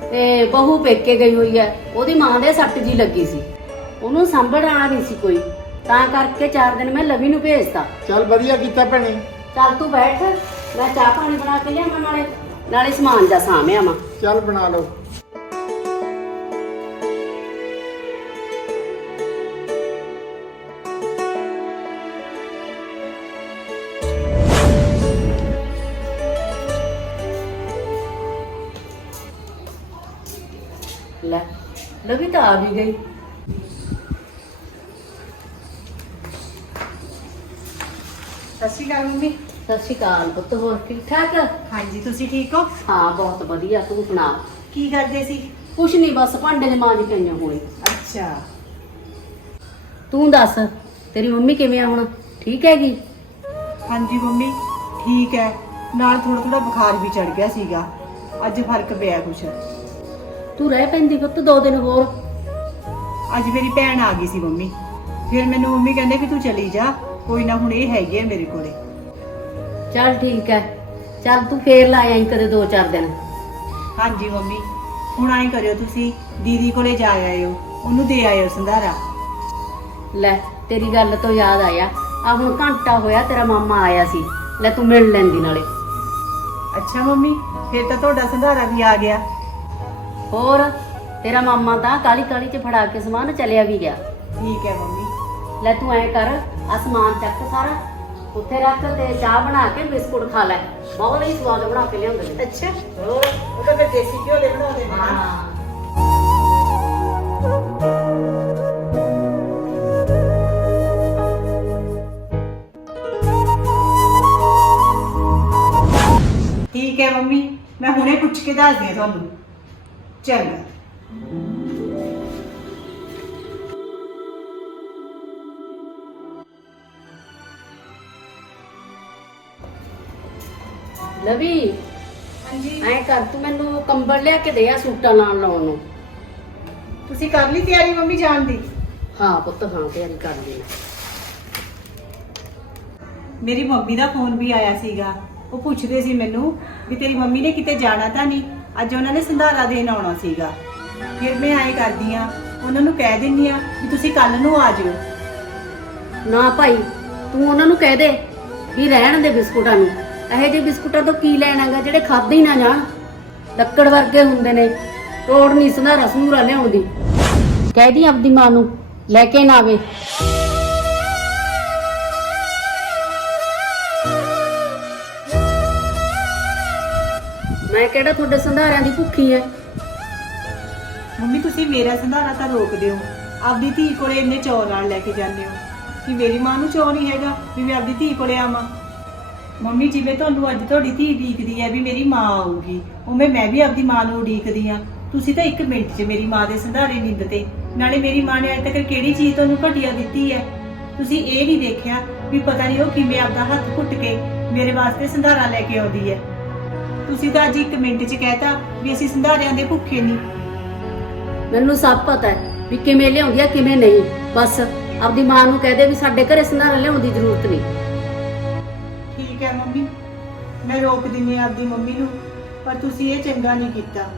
ਤੇ ਬਹੂ ਪੇਕੇ ਗਈ ਹੋਈ ਹੈ, ਉਹਦੀ ਮਾਂ ਦੇ ਸੱਟ ਜੀ ਲੱਗੀ ਸੀ, ਉਹਨੂੰ ਸੰਭਲਣਾ ਨਹੀਂ ਸੀ ਕੋਈ, ਤਾਂ ਕਰਕੇ 4 ਦਿਨ ਮੈਂ ਲਵੀ ਨੂੰ ਭੇਜਤਾ। ਚੱਲ ਵਧੀਆ ਕੀਤਾ ਭੈਣੇ। ਚੱਲ ਤੂੰ ਬੈਠ, ਮੈਂ ਚਾਹ ਪਾਣੀ ਬਣਾ ਕੇ ਲਿਆਵਾਂ, ਨਾਲੇ ਸਮਾਨ ਜਾ ਸਾਂਭਿਆ ਵਾਂ। ਚੱਲ ਬਣਾ ਲਓ। ਲੈ ਲਵੀ ਤਾਂ ਆ ਵੀ ਗਈ। ਸਤਿ ਸ਼੍ਰੀ ਅਕਾਲ ਮੰਮੀ। ਸਤਿ ਸ਼੍ਰੀ ਅਕਾਲ ਪੁੱਤ, ਹੋਰ ਠੀਕ ਠਾਕ? ਹਾਂਜੀ ਤੁਸੀਂ ਠੀਕ ਹੋ? ਹਾਂ ਬਹੁਤ ਵਧੀਆ, ਤੂੰ ਸੁਣਾ? ਕੀ ਕਰਦੇ ਸੀ? ਕੁਛ ਨਹੀਂ, ਬਸ ਭਾਂਡੇ ਮਾਂਜ ਕੇ ਆਈਆਂ ਹੋਣੀ। ਅੱਛਾ ਤੂੰ ਦੱਸ, ਤੇਰੀ ਮੰਮੀ ਕਿਵੇਂ ਆ ਹੁਣ, ਠੀਕ ਹੈਗੀ? ਹਾਂਜੀ ਮੰਮੀ ਠੀਕ ਹੈ, ਨਾਲ ਥੋੜਾ ਥੋੜਾ ਬੁਖਾਰ ਵੀ ਚੜ ਗਿਆ ਸੀਗਾ, ਅੱਜ ਫਰਕ ਪਿਆ ਕੁਛ। ਤੂੰ ਰਹਿ ਪੈਂਦੀ ਪੁੱਤ 2 ਦਿਨ ਹੋਰ। ਅੱਜ ਮੇਰੀ ਭੈਣ ਆ ਗਈ ਸੀ ਮੰਮੀ, ਫਿਰ ਮੈਨੂੰ ਮੰਮੀ ਕਹਿੰਦੇ ਵੀ ਤੂੰ ਚਲੀ ਜਾ, ਕੋਈ ਨਾ ਹੁਣ ਇਹ ਹੈਗੀ ਹੈ ਮੇਰੇ ਕੋਲੇ। ਚੱਲ ਠੀਕ ਹੈ, ਚੱਲ ਤੂੰ ਫੇਰ ਲਾ ਆਈ ਕਦੇ 2-4 ਦਿਨ। ਹਾਂਜੀ ਮੰਮੀ, ਹੁਣ ਐਂ ਕਰਿਓ ਤੁਸੀਂ ਦੀਦੀ ਕੋਲੇ ਜਾ ਆਇਓ, ਉਹਨੂੰ ਦੇ ਆਇਓ ਸੰਧਾਰਾ। ਲੈ ਤੇਰੀ ਗੱਲ ਤੋਂ ਯਾਦ ਆਇਆ, ਆ ਹੁਣ ਘੰਟਾ ਹੋਇਆ ਤੇਰਾ ਮਾਮਾ ਆਇਆ ਸੀ, ਲੈ ਤੂੰ ਮਿਲ ਲੈਂਦੀ ਨਾਲੇ। ਅੱਛਾ ਮੰਮੀ, ਫਿਰ ਤਾਂ ਤੁਹਾਡਾ ਸੰਧਾਰਾ ਵੀ ਆ ਗਿਆ। ਹੋਰ ਤੇਰਾ ਮਾਮਾ ਤਾਂ ਕਾਲੀ ਕਾਲੀ ਚ ਫੜਾ ਕੇ ਸਮਾਨ ਚਲਿਆ ਵੀ ਗਿਆ। ਠੀਕ ਹੈ ਮੰਮੀ। ਲੈ ਤੂੰ ਐ ਕਰ, ਆ ਸਮਾਨ ਚੱਕ ਸਾਰਾ ਉੱਥੇ ਰੱਖ ਤੇ ਚਾਹ ਬਣਾ ਕੇ ਬਿਸਕੁਟ ਖਾ ਲੈ, ਬਹੁਤ ਹੀ ਸਵਾਦ ਬਣਾ ਕੇ ਲਿਆਉਂਦੇ ਨੇ। ਅੱਛਾ ਹੋਰ ਉਹ ਤਾਂ ਫਿਰ ਦੇਸੀ ਘਿਓ ਦੇ ਬਣਾਉਂਦੇ ਨੇ ਨਾ। ਹਾਂ ਠੀਕ ਹੈ ਮੰਮੀ, ਮੈਂ ਹੁਣੇ ਪੁੱਛ ਕੇ ਦੱਸਦੀ ਹਾਂ ਤੁਹਾਨੂੰ। ਚੰਗਾ। ਲਵੀ ਹਾਂਜੀ ਐ ਕਰ, ਤੂੰ ਮੈਨੂੰ ਕੰਬਲ ਲਿਆ ਕੇ ਦੇ ਆ ਸੂਟਾਂ ਨਾਲ ਲਾਉਣ ਨੂੰ। ਤੁਸੀਂ ਕਰ ਲਈ ਤਿਆਰੀ ਮੰਮੀ ਜਾਣ ਦੀ? ਹਾਂ ਪੁੱਤ, ਹਾਂ ਤਿਆਰੀ ਕਰ ਲਈ। ਮੇਰੀ ਮੰਮੀ ਦਾ ਫੋਨ ਵੀ ਆਇਆ ਸੀਗਾ, ਉਹ ਪੁੱਛਦੇ ਸੀ ਮੈਨੂੰ ਵੀ ਤੇਰੀ ਮੰਮੀ ਨੇ ਕਿਤੇ ਜਾਣਾ ਤਾਂ ਨਹੀਂ, ਅੱਜ ਉਹਨਾਂ ਨੇ ਸੰਧਾਰਾ ਦੇਣ ਆਉਣਾ ਸੀਗਾ। ਫਿਰ ਮੈਂ ਐਂ ਕਰਦੀ ਆ, ਉਹਨਾਂ ਨੂੰ ਕਹਿ ਦਿੰਦੀ ਆ ਵੀ ਤੁਸੀਂ ਕੱਲ ਨੂੰ ਆ ਜਿਓ। ਨਾ ਭਾਈ, ਤੂੰ ਉਹਨਾਂ ਨੂੰ ਕਹਿ ਦੇ ਵੀ ਰਹਿਣ ਦੇ ਬਿਸਕੁਟਾਂ ਨੂੰ, ਇਹੋ ਜਿਹੇ ਬਿਸਕੁਟਾਂ ਤੋਂ ਕੀ ਲੈਣਾਗਾ ਜਿਹੜੇ ਖਾਦੇ ਹੀ ਨਾ ਜਾਣ, ਲੱਕੜ ਵਰਗੇ ਹੁੰਦੇ ਨੇ, ਤੋੜ ਨਹੀਂ ਸੰਧਾਰਾ ਸੰਧੂਰਾ ਲਿਆਉਣ ਦੀ। ਕਹਿ ਦੀ ਆਪਦੀ ਮਾਂ ਨੂੰ ਲੈ ਕੇ ਨਾ ਆਵੇ। ਮੈਂ ਕਿਹੜਾ ਤੁਹਾਡੇ ਸੰਧਾਰਿਆਂ ਦੀ ਭੁੱਖੀ ਐ। ਮੰਮੀ ਤੁਸੀਂ ਮੇਰਾ ਸੰਧਾਰਾ ਤਾਂ ਰੋਕ ਦਿਓ, ਆਪਦੀ ਧੀ ਕੋਲੇ ਇੰਨੇ ਚੌ ਨਾਲ ਲੈ ਕੇ ਜਾਂਦੇ ਹੋ ਕਿ ਮੇਰੀ ਮਾਂ ਨੂੰ ਚੌ ਨਹੀਂ ਹੈਗਾ ਵੀ ਮੈਂ ਆਪਦੀ ਧੀ ਕੋਲੇ ਆਵਾਂ। ਮੰਮੀ ਜਿਵੇਂ ਤੁਹਾਨੂੰ ਅੱਜ ਤੁਹਾਡੀ ਧੀ ਉਡੀਕਦੀ ਹੈ ਵੀ ਮੇਰੀ ਮਾਂ ਆਊਗੀ, ਉਵੇਂ ਮੈਂ ਵੀ ਆਪਦੀ ਮਾਂ ਨੂੰ ਉਡੀਕਦੀ ਆ। ਤੁਸੀਂ ਤਾਂ 1 ਮਿੰਟ 'ਚ ਮੇਰੀ ਮਾਂ ਦੇ ਸੰਧਾਰੇ ਨਿੰਦਤੇ। ਨਾਲੇ ਮੇਰੀ ਮਾਂ ਨੇ ਅਜੇ ਤੱਕ ਕਿਹੜੀ ਚੀਜ਼ ਤੁਹਾਨੂੰ ਘਟੀਆ ਦਿੱਤੀ ਹੈ? ਤੁਸੀਂ ਇਹ ਨਹੀਂ ਦੇਖਿਆ ਵੀ ਪਤਾ ਨਹੀਂ ਉਹ ਕਿਵੇਂ ਆਪਦਾ ਹੱਥ ਘੁੱਟ ਕੇ ਮੇਰੇ ਵਾਸਤੇ ਸੰਧਾਰਾ ਲੈ ਕੇ ਆਉਂਦੀ ਹੈ। ਤੁਸੀਂ ਤਾਂ ਅੱਜ 1 ਮਿੰਟ 'ਚ ਕਹਿਤਾ ਵੀ ਅਸੀਂ ਸੰਧਾਰਿਆਂ ਦੇ ਭੁੱਖੇ ਨਹੀਂ। ਮੈਨੂੰ ਸਭ ਪਤਾ ਹੈ ਵੀ ਕਿਵੇਂ ਲਿਆਉਂਦੀ ਆ ਕਿਵੇਂ ਨਹੀਂ। ਬਸ ਆਪਦੀ ਮਾਂ ਨੂੰ ਕਹਿ ਦੇ ਵੀ ਸਾਡੇ ਘਰੇ ਸੰਧਾਰਾ ਲਿਆਉਣ ਦੀ ਜ਼ਰੂਰਤ ਨਹੀਂ। ਠੀਕ ਹੈ ਮੰਮੀ, ਮੈਂ ਰੋਕ ਦਿੰਦੀ ਹਾਂ ਆਪਦੀ ਮੰਮੀ ਨੂੰ, ਪਰ ਤੁਸੀਂ ਇਹ ਚੰਗਾ ਨਹੀਂ ਕੀਤਾ।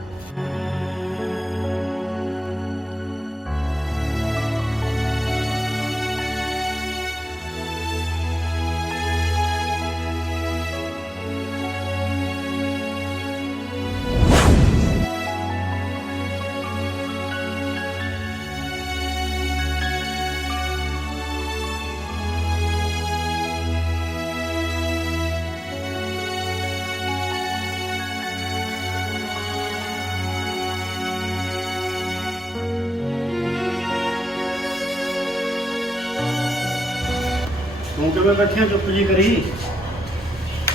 ਤੂੰ ਕਿਵੇਂ ਬੈਠਿਆ ਚੁੱਪ ਜੀ ਕਰੀ?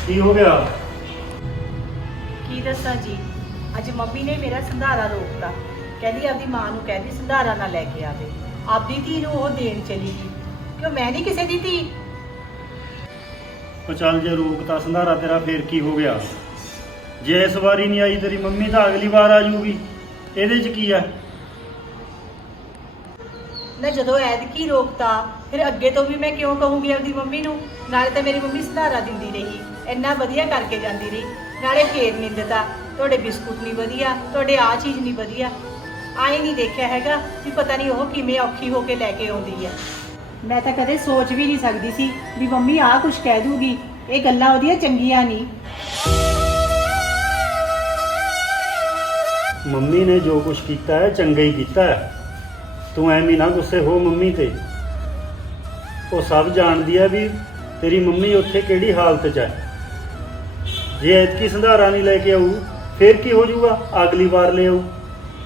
ਕੀ ਹੋ ਗਿਆ? ਕੀ ਦੱਸਾਂ ਜੀ, ਅੱਜ ਮੰਮੀ ਨੇ ਮੇਰਾ ਸੰਧਾਰਾ ਰੋਕਤਾ। ਕਹਿੰਦੀ ਆਪਦੀ ਮਾਂ ਨੂੰ ਕਹਿੰਦੀ ਸੰਧਾਰਾ ਨਾ ਲੈ ਕੇ ਆਵੇ। ਆਪਦੀ ਧੀ ਨੂੰ ਉਹ ਦੇਣ ਚਲੀ ਗਈ। ਕਿਉਂ ਮੈਂ ਨਹੀਂ ਕਿਸੇ ਦੀ ਧੀ? ਉਹ ਚੱਲ ਜੇ ਰੋਕਤਾ ਸੰਧਾਰਾ ਤੇਰਾ ਫੇਰ ਕੀ ਹੋ ਗਿਆ? ਜੇ ਇਸ ਵਾਰੀ ਨਹੀਂ ਆਈ ਤੇਰੀ ਮੰਮੀ ਤਾਂ ਅਗਲੀ ਵਾਰ ਆ ਜਾਊਗੀ। ਇਹਦੇ 'ਚ ਕੀ ਆ? ਨਾ ਜਦੋਂ ਐਤਕੀ ਰੋਕਤਾ ਫਿਰ ਅੱਗੇ ਤੋਂ ਵੀ ਮੈਂ ਕਿਉਂ ਕਹੂੰਗੀ ਆਪਦੀ ਮੰਮੀ ਨੂੰ? ਨਾਲੇ ਤਾਂ ਮੇਰੀ ਮੰਮੀ ਸੰਧਾਰਾ ਦਿੰਦੀ ਰਹੀ, ਇੰਨਾ ਵਧੀਆ ਕਰਕੇ ਜਾਂਦੀ ਰਹੀ, ਨਾਲੇ ਫੇਰ ਨਿੰਦਤਾ ਤੁਹਾਡੇ ਬਿਸਕੁਟ ਨਹੀਂ ਵਧੀਆ, ਤੁਹਾਡੇ ਆ ਚੀਜ਼ ਨਹੀਂ ਵਧੀਆ। ਆਏ ਨਹੀਂ ਦੇਖਿਆ ਹੈਗਾ ਵੀ ਪਤਾ ਨਹੀਂ ਉਹ ਕਿਵੇਂ ਔਖੀ ਹੋ ਕੇ ਲੈ ਕੇ ਆਉਂਦੀ ਹੈ। ਮੈਂ ਤਾਂ ਕਦੇ ਸੋਚ ਵੀ ਨਹੀਂ ਸਕਦੀ ਸੀ ਵੀ ਮੰਮੀ ਆਹ ਕੁਝ ਕਹਿ ਦੂਗੀ। ਇਹ ਗੱਲਾਂ ਉਹਦੀਆਂ ਚੰਗੀਆਂ ਨਹੀਂ। ਮੰਮੀ ਨੇ ਜੋ ਕੁਝ ਕੀਤਾ ਹੈ ਚੰਗਾ ਹੀ ਕੀਤਾ ਹੈ। ਤੂੰ ਐਵੇਂ ਨਾ ਗੁੱਸੇ ਹੋ ਮੰਮੀ ਤੇ। ਉਹ ਸਭ ਜਾਣਦੀ ਹੈ ਵੀ ਤੇਰੀ ਮੰਮੀ ਉੱਥੇ ਕਿਹੜੀ ਹਾਲਤ 'ਚ ਹੈ। ਜੇ ਐਤਕੀ ਸੰਧਾਰਾ ਨਹੀਂ ਲੈ ਕੇ ਆਊ ਫੇਰ ਕੀ ਹੋ ਜਾਊਗਾ? ਅਗਲੀ ਵਾਰ ਲੈ ਆਊ।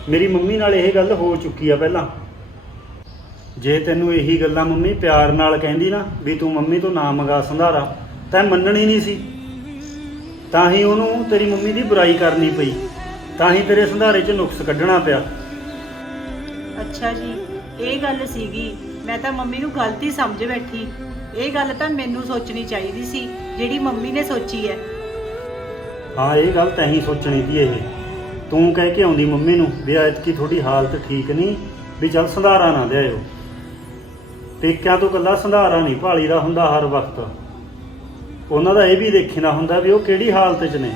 ਮੇਰੀ ਮੰਮੀ ਨਾਲ ਇਹ ਗੱਲ ਹੋ ਚੁੱਕੀ ਆ ਪਹਿਲਾਂ। ਜੇ ਤੈਨੂੰ ਇਹੀ ਗੱਲਾਂ ਮੰਮੀ ਪਿਆਰ ਨਾਲ ਕਹਿੰਦੀ ਨਾ ਵੀ ਤੂੰ ਮੰਮੀ ਤੋਂ ਨਾ ਮੰਗਾ ਸੰਧਾਰਾ, ਤੈਂ ਮੰਨਣੀ ਨਹੀਂ ਸੀ। ਤਾਂ ਹੀ ਉਹਨੂੰ ਤੇਰੀ ਮੰਮੀ ਦੀ ਬੁਰਾਈ ਕਰਨੀ ਪਈ, ਤਾਂ ਹੀ ਤੇਰੇ ਸੰਧਾਰੇ 'ਚ ਨੁਕਸ ਕੱਢਣਾ ਪਿਆ। ਅੱਛਾ ਜੀ, ਇਹ ਗੱਲ ਸੀਗੀ। ਮੈਂ ਤਾਂ ਮੰਮੀ ਨੂੰ ਗਲਤ ਹੀ ਸਮਝ ਬੈਠੀ। ਇਹ ਗੱਲ ਤਾਂ ਮੈਨੂੰ ਸੋਚਣੀ ਚਾਹੀਦੀ ਸੀ ਜਿਹੜੀ ਮੰਮੀ ਨੇ ਸੋਚੀ ਹੈ। ਹਾਂ, ਇਹ ਗੱਲ ਤੈਂ ਹੀ ਸੋਚਣੀ ਸੀ। ਇਹ ਤੂੰ ਕਹਿ ਕੇ ਆਉਂਦੀ ਮੰਮੀ ਨੂੰ ਵੀ ਐਤਕੀ ਤੁਹਾਡੀ ਹਾਲਤ ਠੀਕ ਨਹੀਂ, ਵੀ ਚੱਲ ਸੰਧਾਰਾ ਨਾ ਲਿਆਇਓ। ਪੇਕਿਆਂ ਤੋਂ ਇਕੱਲਾ ਸੰਧਾਰਾ ਨਹੀਂ ਭਾਲੀਦਾ ਹੁੰਦਾ ਹਰ ਵਕਤ। ਉਹਨਾਂ ਦਾ ਇਹ ਵੀ ਦੇਖਣਾ ਹੁੰਦਾ ਵੀ ਉਹ ਕਿਹੜੀ ਹਾਲਤ 'ਚ ਨੇ।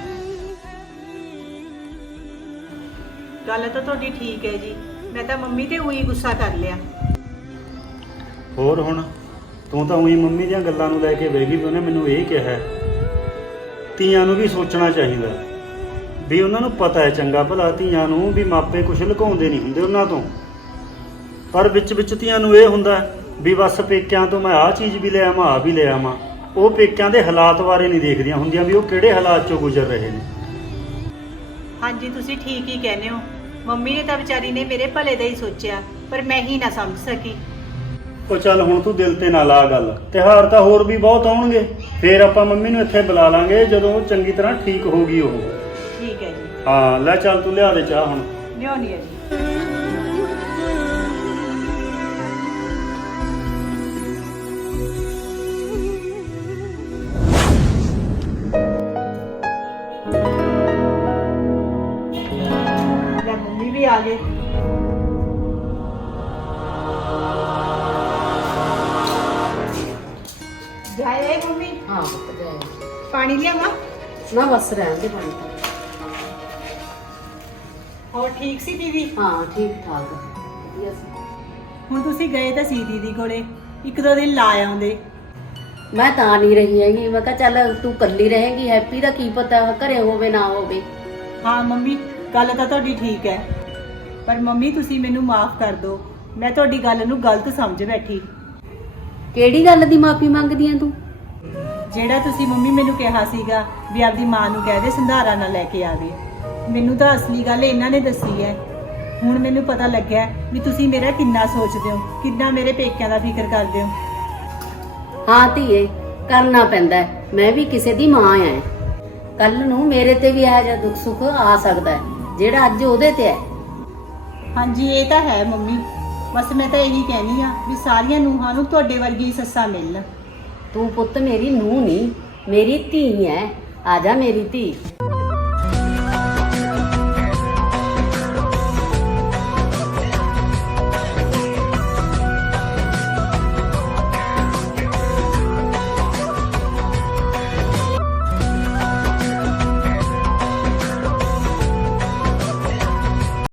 ਗੱਲ ਤਾਂ ਤੁਹਾਡੀ ਠੀਕ ਹੈ ਜੀ, ਮੈਂ ਤਾਂ ਮੰਮੀ ਤੇ ਉਹੀ ਗੁੱਸਾ ਕਰ ਲਿਆ। ਹੋਰ ਹੁਣ ਤੂੰ ਤਾਂ ਉਹੀ ਮੰਮੀ ਦੀਆਂ ਗੱਲਾਂ ਨੂੰ ਲੈ ਕੇ ਬਹਿ ਗਈ ਵੀ ਉਹਨੇ ਮੈਨੂੰ ਇਹ ਕਿਹਾ ਹੈ। ਧੀਆਂ ਨੂੰ ਵੀ ਸੋਚਣਾ ਚਾਹੀਦਾ ਵੀ ਉਹਨਾਂ ਨੂੰ ਪਤਾ ਹੈ ਚੰਗਾ ਭਲਾ ਧੀਆਂ ਨੂੰ ਵੀ ਮਾਪੇ ਕੁਛ ਲੁਕਾਉਂਦੇ ਨਹੀਂ ਹੁੰਦੇ ਉਹਨਾਂ ਤੋਂ। ਪਰ ਵਿੱਚ ਧੀਆਂ ਨੂੰ ਇਹ ਹੁੰਦਾ ਵੀ ਬਸ ਪੇਕਿਆਂ ਤੋਂ ਮੈਂ ਆਹ ਚੀਜ਼ ਵੀ ਲੈ ਆਵਾਂ, ਆਹ ਵੀ ਲੈ ਆਵਾਂ। ਉਹ ਪੇਕਿਆਂ ਦੇ ਹਾਲਾਤ ਬਾਰੇ ਨਹੀਂ ਦੇਖਦੀਆਂ ਹੁੰਦੀਆਂ ਵੀ ਉਹ ਕਿਹੜੇ ਹਾਲਾਤ 'ਚੋਂ ਗੁਜ਼ਰ ਰਹੇ ਨੇ। ਹਾਂਜੀ, ਤੁਸੀਂ ਠੀਕ ਹੀ ਕਹਿੰਦੇ ਹੋ। ਮੰਮੀ ਨੇ ਤਾਂ ਵਿਚਾਰੀ ਨੇ ਮੇਰੇ ਭਲੇ ਦਾ ਹੀ ਸੋਚਿਆ, ਪਰ ਮੈਂ ਹੀ ਨਾ ਸਮਝ ਸਕੀ। ਉਹ ਚੱਲ ਹੁਣ ਤੂੰ ਦਿਲ ਤੇ ਨਾ ਲਾ ਗੱਲ। ਤਿਉਹਾਰ ਤਾਂ ਹੋਰ ਵੀ ਬਹੁਤ ਆਉਣਗੇ, ਫੇਰ ਆਪਾਂ ਮੰਮੀ ਨੂੰ ਇੱਥੇ ਬੁਲਾ ਲਾਂਗੇ ਜਦੋਂ ਉਹ ਚੰਗੀ ਤਰ੍ਹਾਂ ਠੀਕ ਹੋਊਗੀ ਉਹ। ਠੀਕ ਹੈ ਜੀ। ਹਾਂ, ਲੈ ਚੱਲ ਤੂੰ ਲਿਆ ਦੇ ਚਾਹ ਹੁਣ। ਲਿਆਉਣੀ ਹੈ ਜੀ। ਲੈ ਮੰਮੀ ਵੀ ਆ ਗਏ। ਜਾਏ ਮੰਮੀ, ਹਾਂ ਪੁੱਤ ਜਾਏ। ਪਾਣੀ ਲਿਆਵਾਂ? ਨਾ ਬਸ ਰਹਿਣ ਦੇ ਪਾਣੀ ਤਾਂ। ਹੋਰ ਠੀਕ ਸੀ ਦੀਦੀ? ਹਾਂ ਠੀਕ ਠਾਕ ਵਧੀਆ ਸੀ। ਹੁਣ ਤੁਸੀਂ ਗਏ ਤਾਂ ਸੀ ਦੀਦੀ ਕੋਲੇ, 1-2 ਦਿਨ ਲਾ ਆਉਂਦੇ। ਮੈਂ ਤਾਂ ਨਹੀਂ ਰਹੀ ਹੈਗੀ। ਮੈਂ ਕਿਹਾ ਚੱਲ ਤੂੰ ਇਕੱਲੀ ਰਹੇਂਗੀ, ਹੈਪੀ ਦਾ ਕੀ ਪਤਾ ਘਰੇ ਹੋਵੇ ਨਾ ਹੋਵੇ। ਹਾਂ ਮੰਮੀ, ਗੱਲ ਤਾਂ ਤੁਹਾਡੀ ਠੀਕ ਹੈ, ਪਰ ਮੰਮੀ ਤੁਸੀਂ ਮੈਨੂੰ ਮਾਫ ਕਰ ਦਿਓ। ਮੈਂ ਤੁਹਾਡੀ ਗੱਲ ਨੂੰ ਗਲਤ ਸਮਝ ਬੈਠੀ। ਕਿਹੜੀ ਗੱਲ ਦੀ ਮਾਫੀ ਮੰਗਦੀ ਆਂ ਤੂੰ? ਜਿਹੜਾ ਤੁਸੀਂ ਮੰਮੀ ਮੈਨੂੰ ਕਿਹਾ ਸੀਗਾ ਵੀ ਆਪਦੀ ਮਾਂ ਨੂੰ ਕਹਿ ਦੇ ਸੰਧਾਰਾ ਨਾ ਲੈ ਕੇ ਆਵੇ, ਮੈਨੂੰ ਤਾਂ ਅਸਲੀ ਗੱਲ ਇਹਨਾਂ ਨੇ ਦੱਸੀ ਹੈ। ਹੁਣ ਮੈਨੂੰ ਪਤਾ ਲੱਗਿਆ ਵੀ ਤੁਸੀਂ ਮੇਰਾ ਕਿੰਨਾ ਸੋਚਦੇ ਹੋ, ਕਿੰਨਾ ਮੇਰੇ ਪੇਕਿਆਂ ਦਾ ਫਿਕਰ ਕਰਦੇ ਹੋ। ਹਾਂ ਧੀਏ, ਕਰਨਾ ਪੈਂਦਾ ਹੈ। ਮੈਂ ਵੀ ਕਿਸੇ ਦੀ ਮਾਂ ਐ। ਕੱਲ ਨੂੰ ਮੇਰੇ ਤੇ ਵੀ ਇਹੋ ਜਿਹਾ ਦੁੱਖ ਸੁੱਖ ਆ ਸਕਦਾ ਹੈ ਜਿਹੜਾ ਅੱਜ ਉਹਦੇ ਤੇ ਹੈ। ਹਾਂਜੀ ਇਹ ਤਾਂ ਹੈ ਮੰਮੀ, ਬਸ ਮੈਂ ਤਾਂ ਇਹੀ ਕਹਿਣੀ ਆ ਵੀ ਸਾਰੀਆਂ ਨੂੰਹਾਂ ਨੂੰ ਤੁਹਾਡੇ ਵਰਗੀ ਸੱਸਾਂ ਮਿਲਣ। ਤੂੰ ਪੁੱਤ ਮੇਰੀ ਨੂੰਹ ਨਹੀਂ, ਮੇਰੀ ਧੀ ਐ। ਆ ਜਾ ਮੇਰੀ ਧੀ।